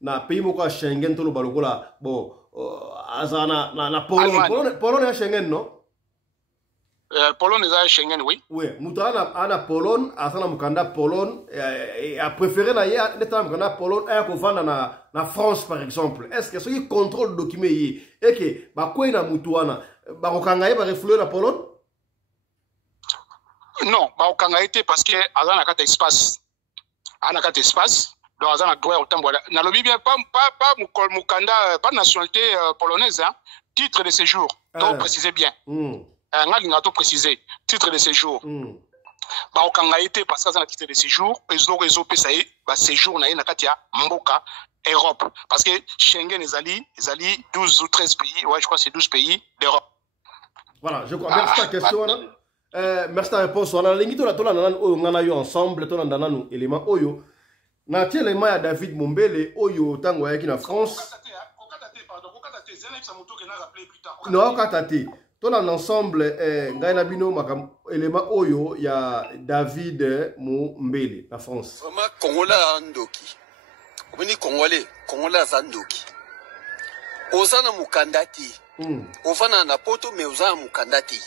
na pays moko Schengen to lo balokola bon azana na Pologne Schengen non. Pologne est Schengen, oui. Oui, Moutana ana Pologne, asana mukanda Pologne, et a préféré na ya l'état mukanda Pologne, et qu'on vend na France par exemple. Est-ce que ceux qui contrôlent le document yi, et que ba quoi na Moutouana, ba okangaye ba refouler la Pologne? Non, ba okangaye te parce que azana carte espace, ana carte espace, donc azana droit au temps voilà. Na lobi bien pas mukanda, pas nationalité polonaise, hein, titre de séjour. Donc précisez bien. Nga préciser titre de séjour. Ba okangaite parce que ça titre de séjour, réseau PSAE, ba séjour na katia mboka Europe parce que Schengen ezali 12 ou 13 pays, ouais, je crois que c'est 12 pays d'Europe. Voilà, je crois merci ta question là. Merci ta réponse. On a lingi to la nan oyo ngana yo ensemble to na nanu élément oyo. Na tie élément ya David Mumbele oyo tango yaki na France. Non, katate. Tout l'ensemble, Gaïnabino, élément Oyo, il y a David Mumbele, la France. Vraiment, Congolais Andoki. On dit Congolais Andoki. Ozana Mukandati. Ofana na poto, mais Ozana Mukandati.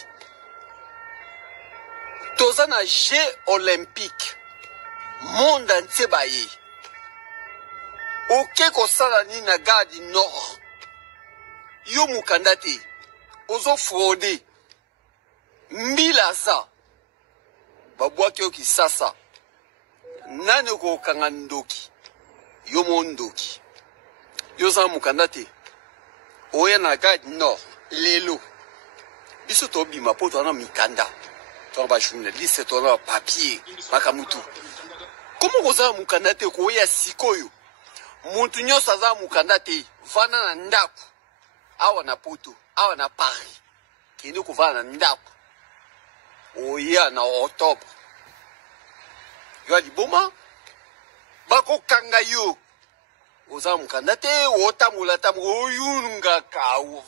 Tozana Jeux olympique. Monde entier baye. Ok, Kosala ni na Gadi Nord. Yo Mukandati. Ozo fraude Milaza babwaki oki sasa nani ko kangandoki yo mondoki yo za mukandate oya na gad nord lelo biso to bima poto na mikanda to ba journaliste to na papier makamutu komo ko za mukandate ko ya sikoyo muntu nyosa za mukandate vana na ndaku awa na poto awa na Paris kini kuvana ndaku oya na octobre yo liboma bako kanga yo oza mukandate otamula tamu oyunga ka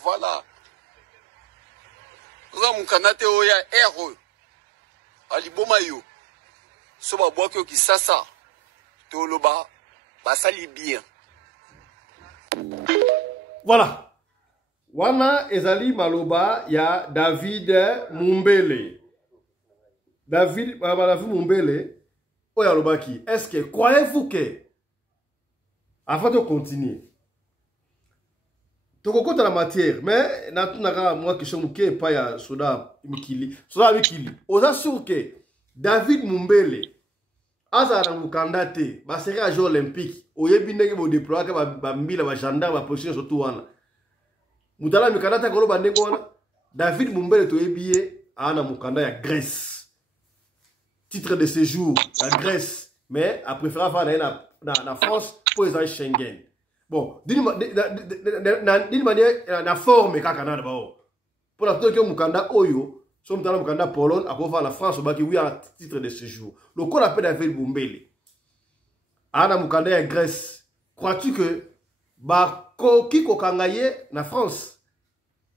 voilà oza mukandate oya ero aliboma yo so babwaki okisasa toloba basali bien. Voilà. Wana ezali maloba ya David Mumbele. David Mumbele, oya lobaki. Est-ce que croyez-vous que avant de continuer, tu connais la matière, mais natunaka moi question muke pa ya soda mikili. Soda mikili. Oza sûr que David Mumbele azara mukandate ba série à jeux olympiques, oyebi ndenge bo déployer ka ba mbila ba gendarme ba position surtout wana. Mutala mikandata kolo bandengo wana David Mumbele toyebiye ana mukanda ya Grèce. Titre de séjour la Grèce, mais a préféré faire na France pour les Schengen. Bon, d'une manière na forme ka Canada ba. Pour la que mukanda oyo, so mutala mukanda Pologne a pour la France ba ki oui a titre de séjour. Le qu'on appelle David Mumbele. Ana mukanda ya Grèce. Crois-tu que ba qui kokangaye na France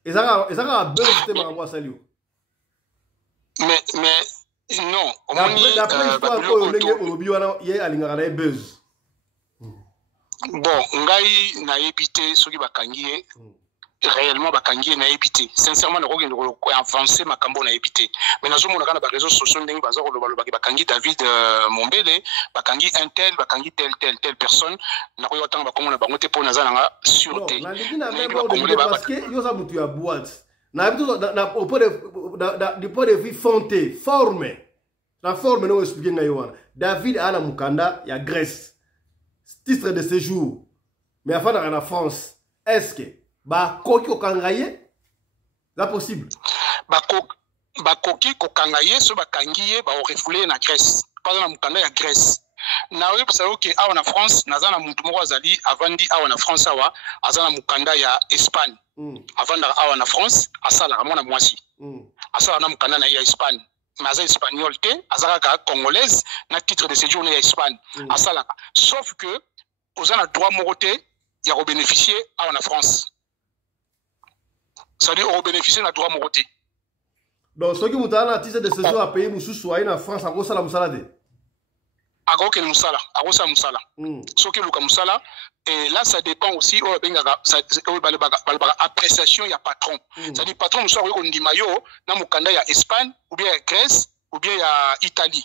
ezaka buzz te makambo salio mais non d'après l'histoire ko lenge olobi wana ye alingaka na buzz bon ngai na ebité soki bakangi réellement bakangi na ebité sincèrement na ko avancer makambo na ebité mais nazo mona kana ba réseaux sociaux ndenge bazo ko loba bakangi David Mumbele bakangi un tel bakangi telle personne na ko yotanga bakomona bango te pona zanga sûreté parce que yo za mutu ya boîte na au point de vue fonté forme la forme no expliquer ngai wana David ana mukanda ya Grèce titre de séjour mais avant na France est-ce que ba koki okangaye la possible ba koki kokangaye so bakangiye ba refouler na Grèce pas na mukanda ya Grèce na oyo pesa oke awa na France nazana mutu moko azali avandi awa na France awa azana mukanda ya Espagne avanda awa na France asala mona mwasi asala na mukanda na ya Espagne mais aza espagnol te azaka congolaise na titre de séjour na ya Espagne asala sauf que ozana droit moko te ya ko bénéficier awa na France. c'est-à-dire au bénéficier na droit moroté. Donc ceux qui ont un titre de séjour à payer musu soit en France à cause de la musalade. Ago ke musala, ago sa musala. Ce qui luka musala et là ça dépend aussi au benga ça appréciation ya patron. C'est-à-dire patron musala ko ndimayo na mukanda ya Espagne ou bien Grèce ou bien ya Italie.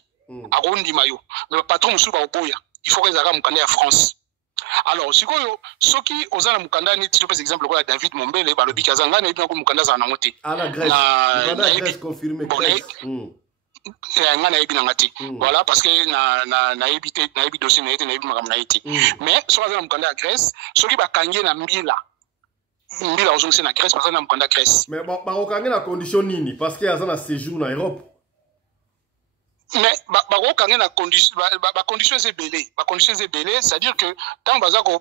Ago ndimayo. Mais patron musala ba boya. Il faut que ça mukanda ya France. Alors sikoyo soki ozana mukanda ni tu peux exemple quoi David Mombele ba lobi kazanga na ibina ko mukanda za na ngote. À la Grèce. Na Grèce confirmé. Voilà parce que na évité dossier na été na évité magam na été. Mais so bazana mukanda ya Grèce soki ba kangie na mbila ozongise na Grèce bazana mukanda Grèce. Mais ba okange na condition nini parce que azana séjour na Europe. Mais ba condition c'est belé. Ba condition c'est belé, c'est-à-dire que tant bazako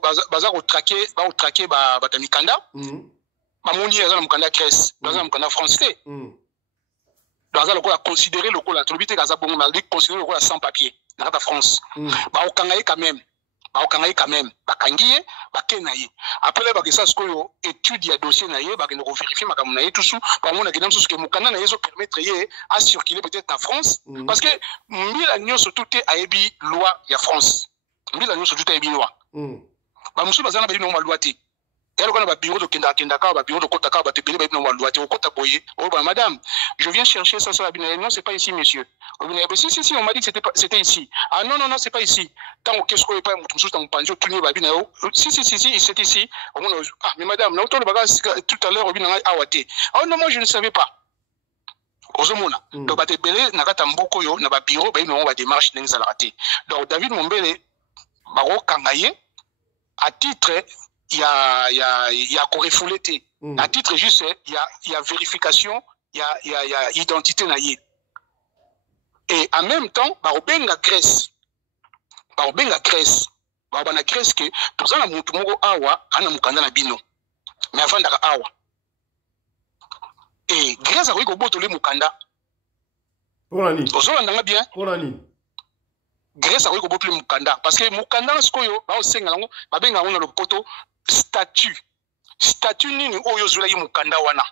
traquer ba tamikanda. Ba moni azana mukanda Grèce, bazana mukanda français. Bazala ko considérer le ko la tribité kaza bongo na considérer le ko la sans papier na ta France. Ba okangaye quand même. Ba kangiye, ba kenaye. Après ba que ça ce ko étude ya dossier na ye ba que no vérifier makam na ye tout sous ba mona que ce que mukanda na yezo permettre ye à circuler peut-être en France parce que mbila nyonso tout est ayebi loi ya France. Mbila nyonso tout ayebi loi. Ba musu bazana ba bino ma loi te. Elle a un bureau de Kendaka, un bureau de Kotaka, un bureau de Kotaboye. Oh, madame, je viens chercher ça sur la binaire. Non, c'est pas ici, monsieur. Si, on m'a dit que c'était ici. Ah non, c'est pas ici. Tant qu'est-ce qu'on est pas, si, c'est ici. Ah, mais madame, tout à l'heure, oh non, moi, je ne savais pas. Ozomona. Donc, Batebele, Nakata Mboko, yo, na bureau, on va démarche, donc, David Mombele, Baro Kangaye, à titre, il y a correfouleté. À titre juste, il y a vérification, il y a identité naïe. Et en même temps, barobenga Grèce. Barobenga Grèce que pour ça na mutu moko awa ana mukanda na bino. Mais avant d'aka awa. Et Grèce a ko botole mukanda. Pour nani? Ozolanda bien. Pour nani? Grèce a ko botole mukanda parce que mukanda skoyo ba osenga lango babenga ona le poto statut nini oyo zula yi mukanda wana.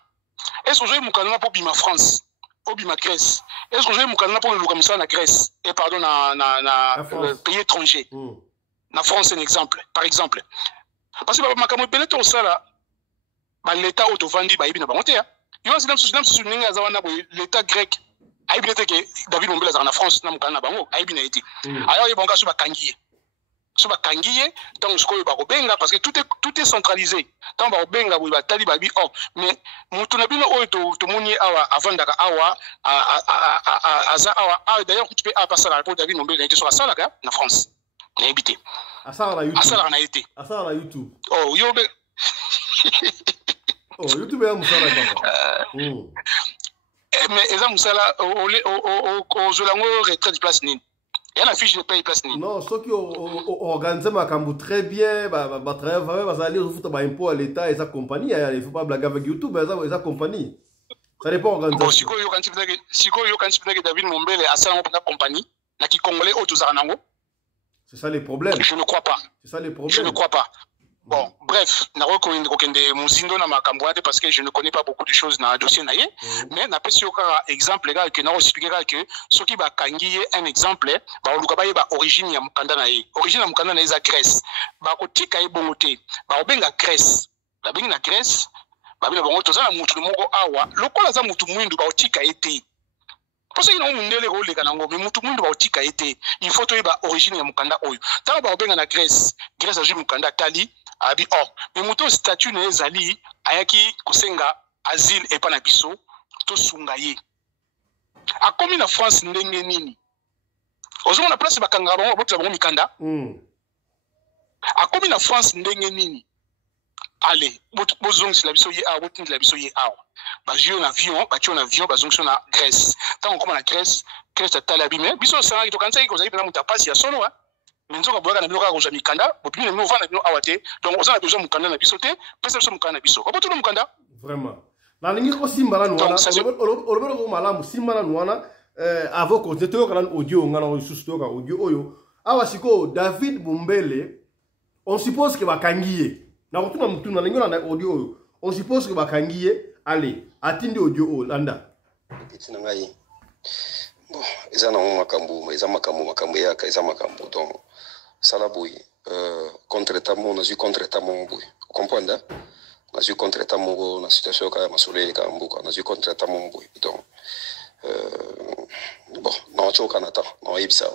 Est-ce que je mukanda pour bima France, ou bima Grèce? Est-ce que je mukanda pour le comme ça na Grèce et pardon na pays étranger? Na France un exemple, par exemple. Parce que makambo belé to sala ba l'état auto vandi ba ibina ba monter hein. Yo c'est ninga za wana l'état grec aibina te ke David Mombele za na France na mukanda bango aibina été. Alors ils bonga so ba kangiye. So ba kangiye donc ce ko ba ko benga parce que tout est centralisé. Tant ba benga bo ba tali ba bi oh mais mutu na bino oyo to moni awa avant daka awa aza awa d'ailleurs tu peux passer la pour David Mombele était sur la salle na France. Na habité. Asala na YouTube. Asala na été. Asala na YouTube. Oh yo be oh YouTube ya musala papa. Mais eza musala au zolango retraite place nini. Il y a la fiche de paye place nini. Non, ceux qui organisent makambu très bien, bah travailler, bah aller foutre bah impôt à l'État et sa compagnie, il faut pas blaguer avec YouTube, et sa compagnie. Ça dépend organisation. Bon, si quoi yo quand tu David Mombele a ça dans compagnie, na ki congolais auto zaranango. C'est ça les problèmes. Je ne crois pas. C'est ça les problèmes. Je ne crois pas. Bon, bref, parce que je ne connais pas beaucoup de choses dans le dossier, mais n'a pas si aucun exemple légal que n'a expliqué que ce qui va kangi un exemple, bah on origine ya mukanda na ye. Origine ya mukanda na ye za Grèce. Bah kotika ye bongote. Bah obenga Grèce. Bah benga Grèce. Bah benga bongote za mutu moko awa. Lokola za mutu mwindu bah otika ete. Parce que nous ndele ko leka nango mais mutu mwindu ba otika ete. Il faut to ba origine ya mukanda oyo. Ta ba obenga na Grèce. Grèce a ju mukanda tali. Abi or mais muto statut na ezali ayaki kosenga asile et pas na biso to sunga ye akomi na France ndenge nini ozoma na place bakanga bango botla bango mikanda akomi na France ndenge nini allez bozongisi la biso ye a botindi la biso ye a bazio na avion bazongisi na Grèce tant comme na Grèce atala bime biso sanga to kanza iko zaidi na mutapasi ya solo donc on a besoin mukanda na biso te pesa biso mukanda na biso ko to mukanda vraiment na lingi ko simbala nwana olobelo ko malamu simbala nwana avant ko te to kana audio ngana o susto ka audio oyo awa siko David Mombele on suppose que bakangiye na kutuna mutuna lingi na audio oyo on suppose que bakangiye allez atindi audio landa tina ngai bon eza na makambo yaka eza makambo donc sala boy contre-état na ju contre-état boy comprendre na ju contre-état na situation ka masole ka mbuka na ju contre-état boy donc bon non choka na ta non ibsa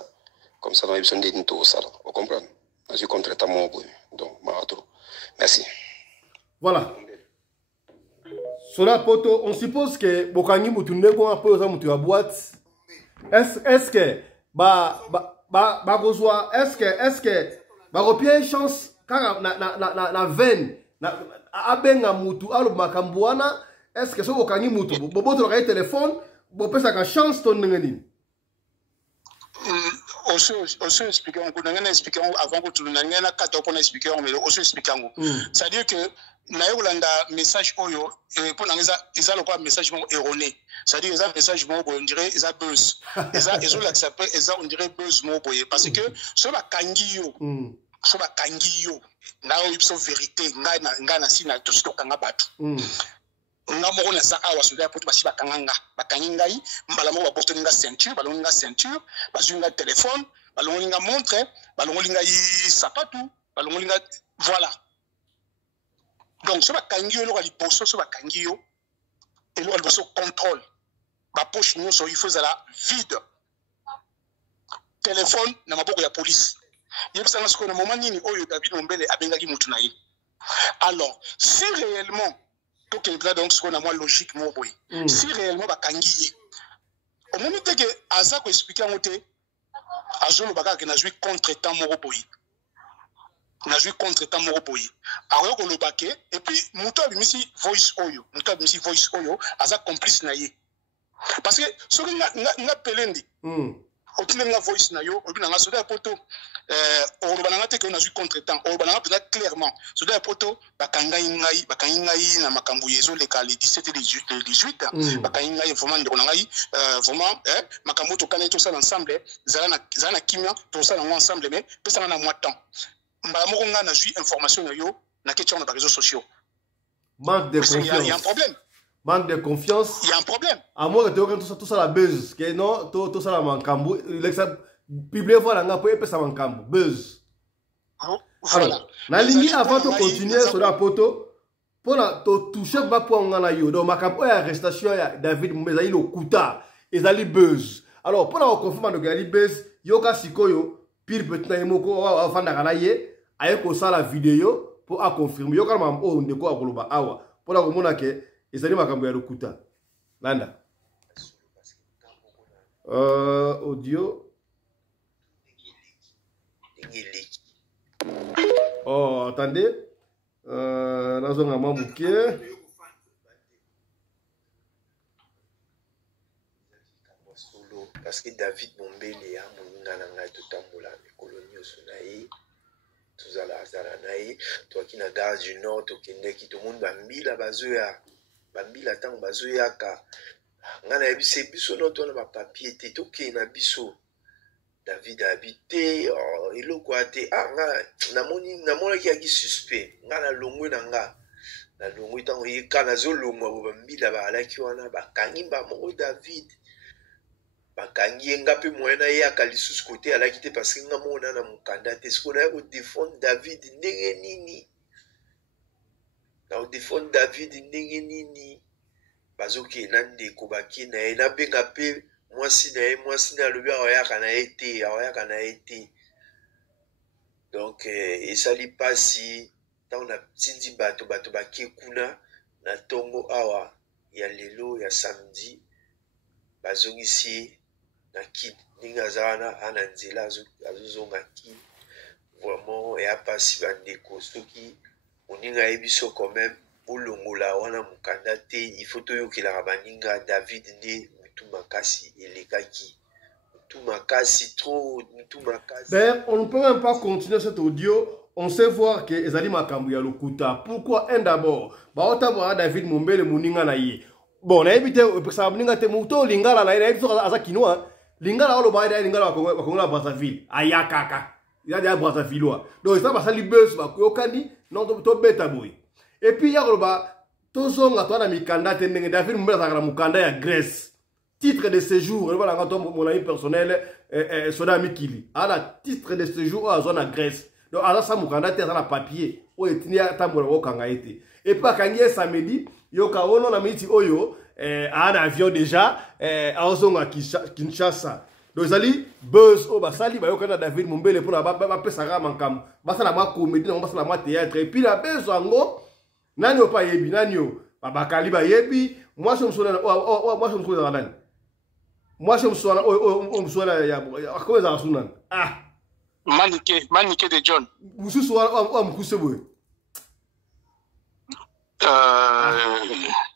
comme ça non ibsa ndini to sala vous comprenez na ju contre-état boy donc marato merci voilà. Cela poto, on suppose que Bokangi Moutoune ko apo za mutu ya boîte. Est-ce que ba gozwa est-ce que ba repie chance kaka na veine na abenga mutu alo makambuana est-ce que so Bokangi mutu boboto ka téléphone bo pesa ka chance ton ngeni. Aussi expliquer on connaît expliquer avant que tout le monde na kato qu'on expliquer mais aussi expliquer c'est à dire que na yolanda message oyo pour nangeza ils ont quoi message erroné c'est à dire ils ont message on dirait ils ont buzz ils ont l'accepté ils on dirait buzz parce que so ba kangiyo na yo vérité nga na sina to stoka nga batu nga moko na sa awa soda pour basi bakanganga bakangingai mbala mo ba portelinga ceinture balonga ceinture bazunga téléphone balonga montre balonga sapatu balonga voilà donc ce bakangio lo ali poso so bakangio et lo ali contrôle ba poche nous so il faut la vide téléphone na maboko ya police yebisa ngasko na moment nini oyo David Mombele abengaki mutu na ye alors si réellement donc ce qu'on a moins logique mo boy si réellement bakangi au moment que aza ko expliquer en côté azolo baka que na jouer contre temps mo boy na jouer contre temps mo boy alors ko lo baké et puis muto abimisi voice oyo aza complice na ye parce que ce que na pelendi otine nga voice na yo obi na nga soda poto o bananga te que na jouer contre temps o bananga peut-être clairement soda poto bakangai ngai na makambu yezo le kali 17 et 18 bakangai ngai vraiment ndeko ngai vraiment makambu to kana to ça ensemble zana kimia to ça ensemble mais pesa na moi temps mbala moko nga na jouer information na yo na question na réseaux sociaux manque de confiance il y a un problème. Manque de confiance. Il y a un problème. À moins que tout ça la buzz. Que non, tout ça la mancambo. L'exemple, publier voilà, on a pas ça mancambo. Buzz. Alors, la ligne avant de continuer sur la poto, pour la toucher pas pour on a eu. Donc, mancambo et arrestation David Moumeza il au kuta. Ils allaient buzz. Alors, pour la confirmer de gali buzz, yoga sikoyo pire petit na imoko avant d'aganaye, ayeko ça la vidéo pour à confirmer. Yoga mam oh ndeko akoloba awa. Pour la komona ke ezali makambo ya lokuta landa audio oh attendez nazonga mamuke parce que David Mombele a moninga na ngai totambola mikolonie osunaye tozala azala naye toaki na gare du nord tokendeki tomoni bambila bazoya bambila tango bazoyaka nga na yebise biso no tona bapapier te tokende na biso David habité eloko ate nga namonaki yaki suspect nga na longwe na nga na longwe tango yeka nazolongwa bo bambila baalaki wana bakangi moko David bakangi nga pe moyena yaka lisusu kote alaki te parce que nga mona na mokanda te siko na ko défendre David ndenge nini na défendre David ndenge nini bazoke na ndeko baki na ye nabenga pe mwasi na alobi awayaka na ye te donc esali pasi ntango na tindi bato baki kuna na ntongo awa ya lelo ya samedi bazongisi na kid ndenge aza wana ana nzela azozonga kid vraiment eya pasi bandeko soki moninga yebiso quand même bolongola wana mokanda te il faut toyokelaka baninga David nde mutu makasi elekaki mutu makasi trop mutu makasi. D'ailleurs, on ne peut même pas continuer cet audio. On sait voir que ezali makambo ya lokuta. Pourquoi un d'abord baota ba David Mombele moninga na ye. Bon, na ebite ça moninga te muto lingala na ye biso aza kinwa. Lingala olo ba lingala ba Congo Brazzaville. Ayakaka. Il y a des Brazzavillois. Donc ça va sali buzz ba kokani non to beta boy. Et puis, il y a tozonga toi na mikanda te ndenge David Mumbele azalaka na mukanda ya Grèce. Titre de séjour, voilà quand mon ami personnel Soda Mikili. À la titre de séjour à zone Grèce. Donc alors ça mukanda te na papier. O etinia tambola wo kanga été. Et pas kangie samedi, yo ka ono na miti oyo un avion déjà en zonga Kinshasa. Donc zali buzz o basali ba yo kana David Mumbele pour ba pesa ga mankam. Basa na ma comédie, na basa na ma théâtre et puis la bezango nani opa yebi nani o babakali ba yebi moi je me souviens moi je me souviens nani moi je me souviens on me souviens ya comment ça souviens ah Manike de John vous souviens on me cousse boy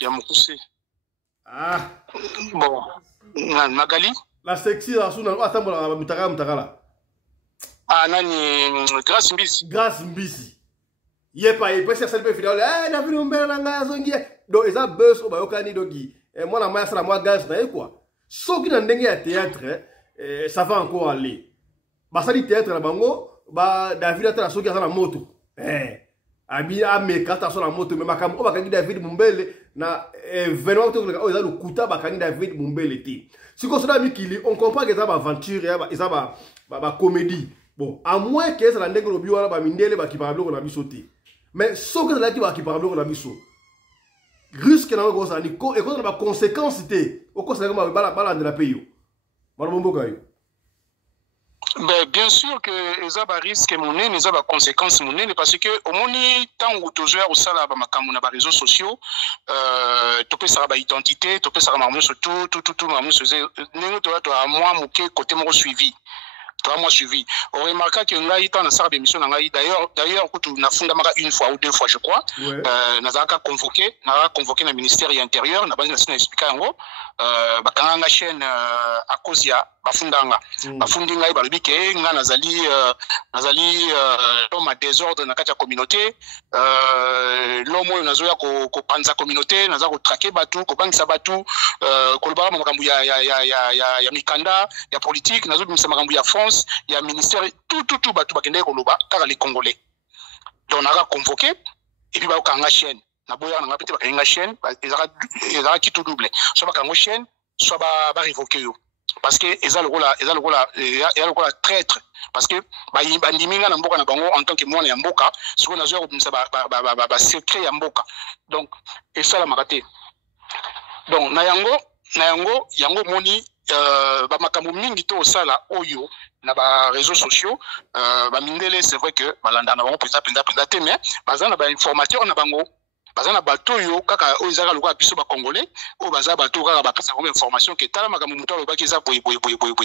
ya mukuse ah bon Magali la sexy la souviens attends mutakala ah nani Grâce Mbisi Yepa yepa c'est celle fidèle eh David Mumbele na nga zongi donc eza buzz o bayokani dogi moi na moi ça moi gaz na quoi soki na ndenge ya théâtre ça va encore aller basali théâtre na bango ba David atala soki asa na moto abi ameka ta so na moto mais makambo o bakangi David Mumbele na événement to o eza lukuta bakangi David Mumbele te siko Soda Mikili on comprend que ça ba aventure eza ba comédie bon à moins que ça na ndenge lobi wana ba mindele ba kipablo na biso te. Mais ce que ça dit qui parle de la mission risque na ko ça ni ko et ko na ba conséquence té au ko ça comme bala de la pays ben bien sûr que ça va risque monnaie mais ça va conséquence monnaie parce que au moni tant ou toujours au sala ba makamuna na ba réseaux sociaux topé ça ba identité topé ça mamu sur tout mamu sur nengo to moi moké côté mo suivi. Moi suivi. On remarque que là, il y a une émission d'ailleurs, on a fondé une fois ou deux fois, je crois. On a convoqué le ministère de l'Intérieur, on a expliqué en gros, la chaîne à Kozia, bafundanga. Bafundinga, balbike, nazali l'homme à désordre dans la communauté, l'homme où nazoya ko panza communauté, naza ko traquer batu, ko bangisa batu, ko lobara makambu ya mikanda, ya politique, nazo bimisa makambu ya France. Il y a un ministère, tout, batu bakende koloba, car les Congolais. Donc on a convoqué, et puis on a une chaîne. On a une chaîne, ils ont qui tout double. Soit une chaîne, soit révoqué. Parce que ils ont le rôle traître. Parce que bandimina na mboka na bango en tant que moi na mboka, ce qu'on a joué secret ya mboka. Donc et ça la maraté. Donc na yango moni ba makambo mingi to sala oyo na ba réseaux sociaux ba mindele c'est vrai que balanda na bango penza te mais bazana ba informateur na bango bazana bato yo kaka o izaka lokwa biso ba congolais o baza bato kaka ba pesa comme information que tala makambo muto lo bakiza boy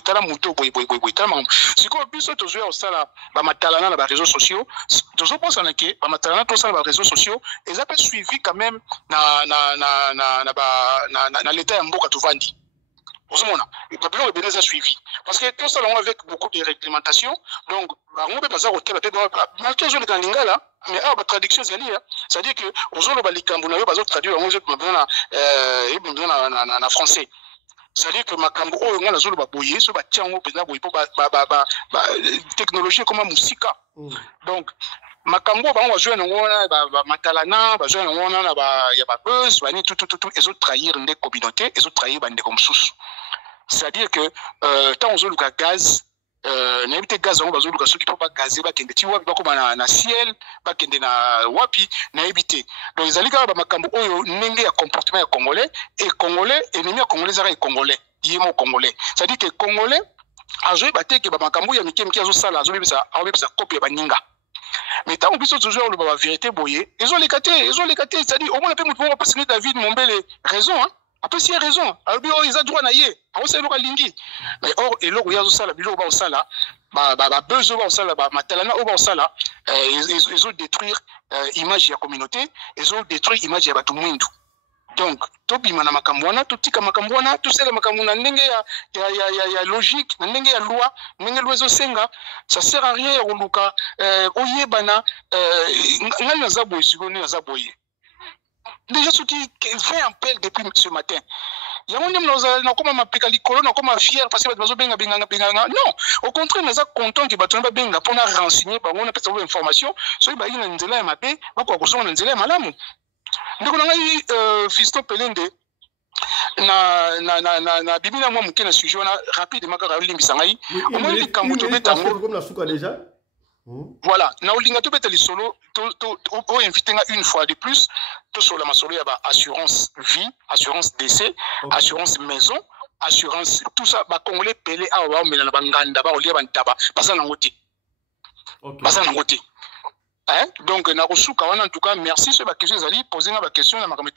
tala muto boy tala makambo siko biso to zo sala ba matalana na ba réseaux sociaux tozo pensa na ke ba matalana to sala ba réseaux sociaux et ça peut suivi quand même na l'état ya mboka to vandi. Le problème est bien suivi. Parce que tout ça, avec beaucoup de réglementations, donc, on peut passer au tel, malgré que je dans l'ingala, mais la traduction, c'est-à-dire que, aux autres, les Cambonais, ils traduisent en français. C'est-à-dire que ma Cambo, on a zolo baboye, so ba tiango, pesa boye, technologie comme musika. Donc, makambo ba on va jouer na matalana ba jouer na ba ya ba buzz ba ni tout et autres trahir des communautés et autres trahir bande comme sous. C'est-à-dire que tant on luka gaz n'habite gaz on ba luka ceux qui peut pas gazer ba kende ti wapi ba comme na ciel ba kende na wapi na habiter. Donc ils allient ba makambo oyo ndenge ya comportement ya congolais et congolais ennemi ya congolais za congolais yemo congolais. C'est-à-dire que congolais a joué ba teke ba makambo ya mikemki azo sala azo bebisa copie ya baninga. Mais tant qu'on peut toujours la vérité boyer, ils ont les catés, c'est-à-dire au moins on peut parce que David Mumbele raison hein. Après s'il y a raison, alors ils ont droit naïe, alors c'est le lingi. Mais or et là où il y a ça là, bilo ba ça là, ba besoin ba ça là, ba matalana ba ça là, ils ont détruire image de la communauté, ils ont détruire image de batu mwindu. Donc tobima na makambwana totika makambwana tosela makamuna ndenge ya logique ndenge ya loi ndenge loi senga ça sert à rien oluka oyebana ngani na zaboye sikoni na zaboye déjà ce qui fait un appel depuis ce matin yango ndem na koma mapeka likolo na koma fier parce que bazo benga non au contraire naza content que bato ba benga pona renseigner bango na pesa information so ba ina nzela ya mabe ba ko kozonga na nzela ya malamu. ndeko na ngai Fiston Pelende na bibina moi muke na sujet wana rapidement kaka limbisa ngai omoni likambo tobetango comme la souka déjà. Voilà, na olinga to betali solo to inviter nga une fois de plus to solo ma solo ya ba assurance vie, assurance décès, assurance maison, assurance tout ça ba congolais pelé a ba mela na banganda ba olia ba ntaba basa na ngoti. OK. Basa na ngoti. Hein? Donc, en tout cas, merci sur la question. Vous allez poser la question à Mme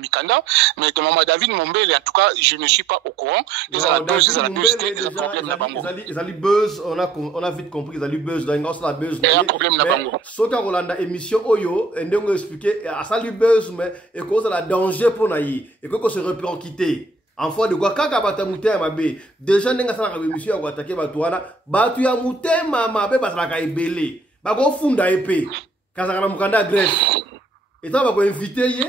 Mikanda, mais de Mme David Mombele, en tout cas, je ne suis pas au courant. Ils ont la buzz, ils ont la buzz, ils ont problème là bango. Ils ont buzz, on a vite compris, ils ont buzz, dans la buzz. Il y a un problème là bango. Sauf quand on a émission Oyo, et on a expliqué, à ça buzz, mais et cause de la danger pour naï, et qu'on se reprend quitter. En fois de quoi, quand on a mouté à Mabé, déjà, on a émission à attaquer Batouana, Batu a mouté à Mabé, parce qu'il a belé. Bako funda épée kazakana mukanda Grèce et ça bako inviter yé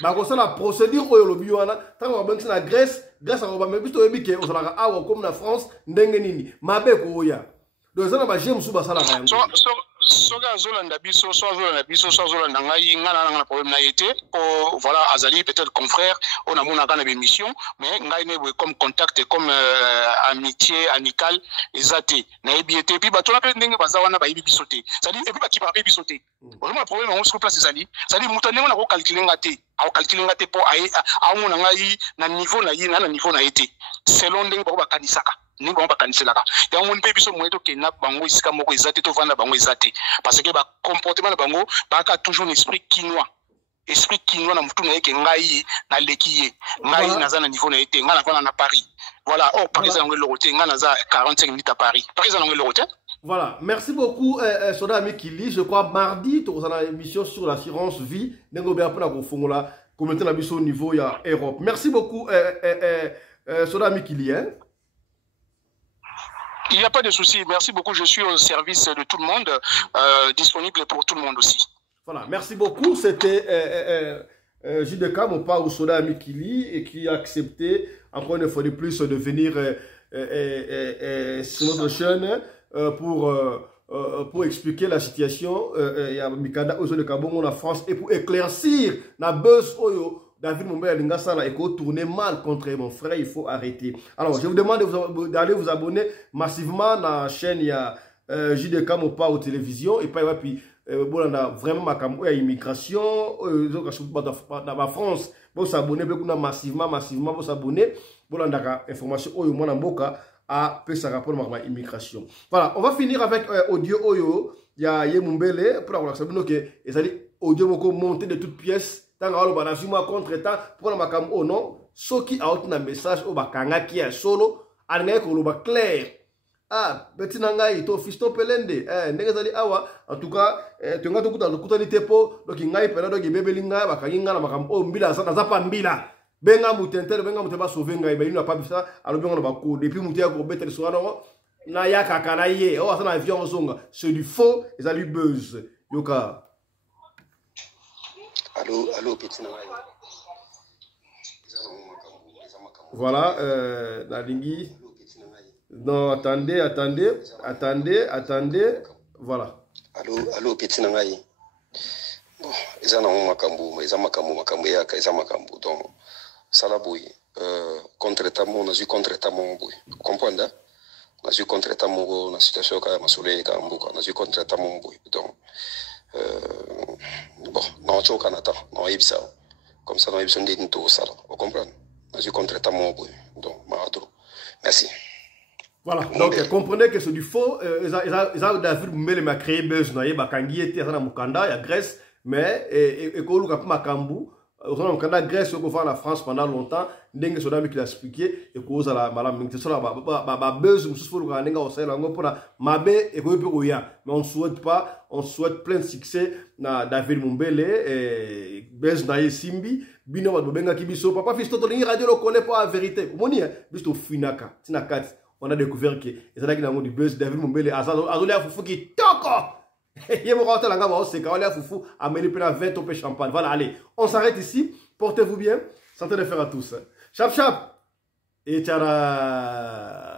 bako ça la procédure oyo lobi wana tango babangi na Grèce grâce à ba mebisto ebike osalaka awa comme na France ndenge nini mabe ko oya donc ça na ba jemu suba sala ka soga zolanda biso so zolanda ngai ngana na problème na yete o voilà azali peut-être confrère on a mona kana émission mais ngai ne comme contact comme amitié amical ezate na ebiete puis bato na pe ndenge bazawana ba ibiso te c'est-à-dire et puis ba kipa ibiso te vraiment le problème on se place c'est-à-dire mutane on a ko calculer ngate po a mona ngai na niveau na yi na niveau na yete selon ndenge ba kanisaka ningo on ba kaniselaka ya on pe biso moyeto ke na bango isika moko ezate to vanda bango ezate parce que ba comportement na bango ba ka toujours un esprit quinois na mutu na yeke ngai na lekiye ngai na za na niveau na yete ngai na vana na Paris voilà par exemple le roté ngai na za 45 minutes à Paris par exemple le roté. Voilà, merci beaucoup Soda Mikili. Je crois mardi tu auras une émission sur l'assurance vie nengo bien pour la konfongola commenter la biso au niveau ya Europe. Merci beaucoup Soda Mikili hein. Il n'y a pas de souci. Merci beaucoup. Je suis au service de tout le monde, disponible pour tout le monde aussi. Voilà, merci beaucoup. C'était JDK, mon père Soda Mikili, et qui a accepté, encore une fois de plus, de venir sur notre chaîne pour expliquer la situation. Il y a Mikanda Ozo de Kabongo en France et pour éclaircir la buzz Oyo. David Mombele Lingasala et tourner mal contre mon frère, il faut arrêter. Alors, je vous demande d'aller vous abonner massivement à la chaîne, il y a JDK Mopa aux télévisions, et puis bon, on a vraiment ma campagne immigration, dans la France, vous s'abonner, massivement, vous s'abonner, bon, on a information, moi, dans Boka, à Pesa rapport à immigration. Voilà, on va finir avec audio Oyo, il y a Mombele, pour avoir savoir que, les audio Moko monté de toutes pièces. Tangalo banazuma contre temps pour la makam oh non soki out na message au bakanga qui est solo alnga ko loba clair ah betina ngai to Fiston Pelende ndenge zali awa en tout cas tu ngato kutani tepo donc ngai pela donc bebelinga bakanginga na makam oh mbila sana zapa mbila benga mutentele benga muteba sauver ngai ba ina pas ça alors benga ba ko depuis mutia ko betel so no na yaka kana ye oh ça na avion zonga c'est du faux et ça lui buzz yoka. Allô, petit voilà, la lingi. Non, attendez. Voilà. Allô, petit nangai. Bon, ils ont makambu yaka, ils ont makambu. Donc, ça la bouille. Contre-tamon, on a eu contre-tamon, bouille. Vous comprenez? On a eu contre-tamon, la situation quand même, on a eu contre-tamon, bouille. Donc, bon, non, tu as Canada, non, Ibsa. Comme ça, non, Ibsa, on dit tout ça. Vous comprenez? Je contrainte à mon bout. Donc, merci. Voilà, donc comprenez que c'est du faux. Ils ont David Moumele m'a créé buzz, il y a Kangi était dans Mukanda, il y a Grèce, mais et quand on a Makambu, on a Grèce, on a la France pendant longtemps, Ndenge Soda qui l'a expliqué, et cause à la malade, c'est ça la buzz, on se fout le Ndenga au Sahel, pour la Mabé et Goyoya. Mais on ne souhaite pas, on souhaite plein de succès à David Mombele et buzz Naye Simbi, Bino Babenga Kibiso, Papa Fiston, on radio le connaît pas la vérité. Moni, juste au Finaka, Tinakat, on a découvert que les gens qui ont du buzz, David Mombele, Azolé Foufou qui toko. Il y a mon rentré là, c'est quand on est Foufou, à mener plein 20 au champagne. Voilà, allez, on s'arrête ici. Portez-vous bien. Santé de faire à tous. Chap chap. Et tchara.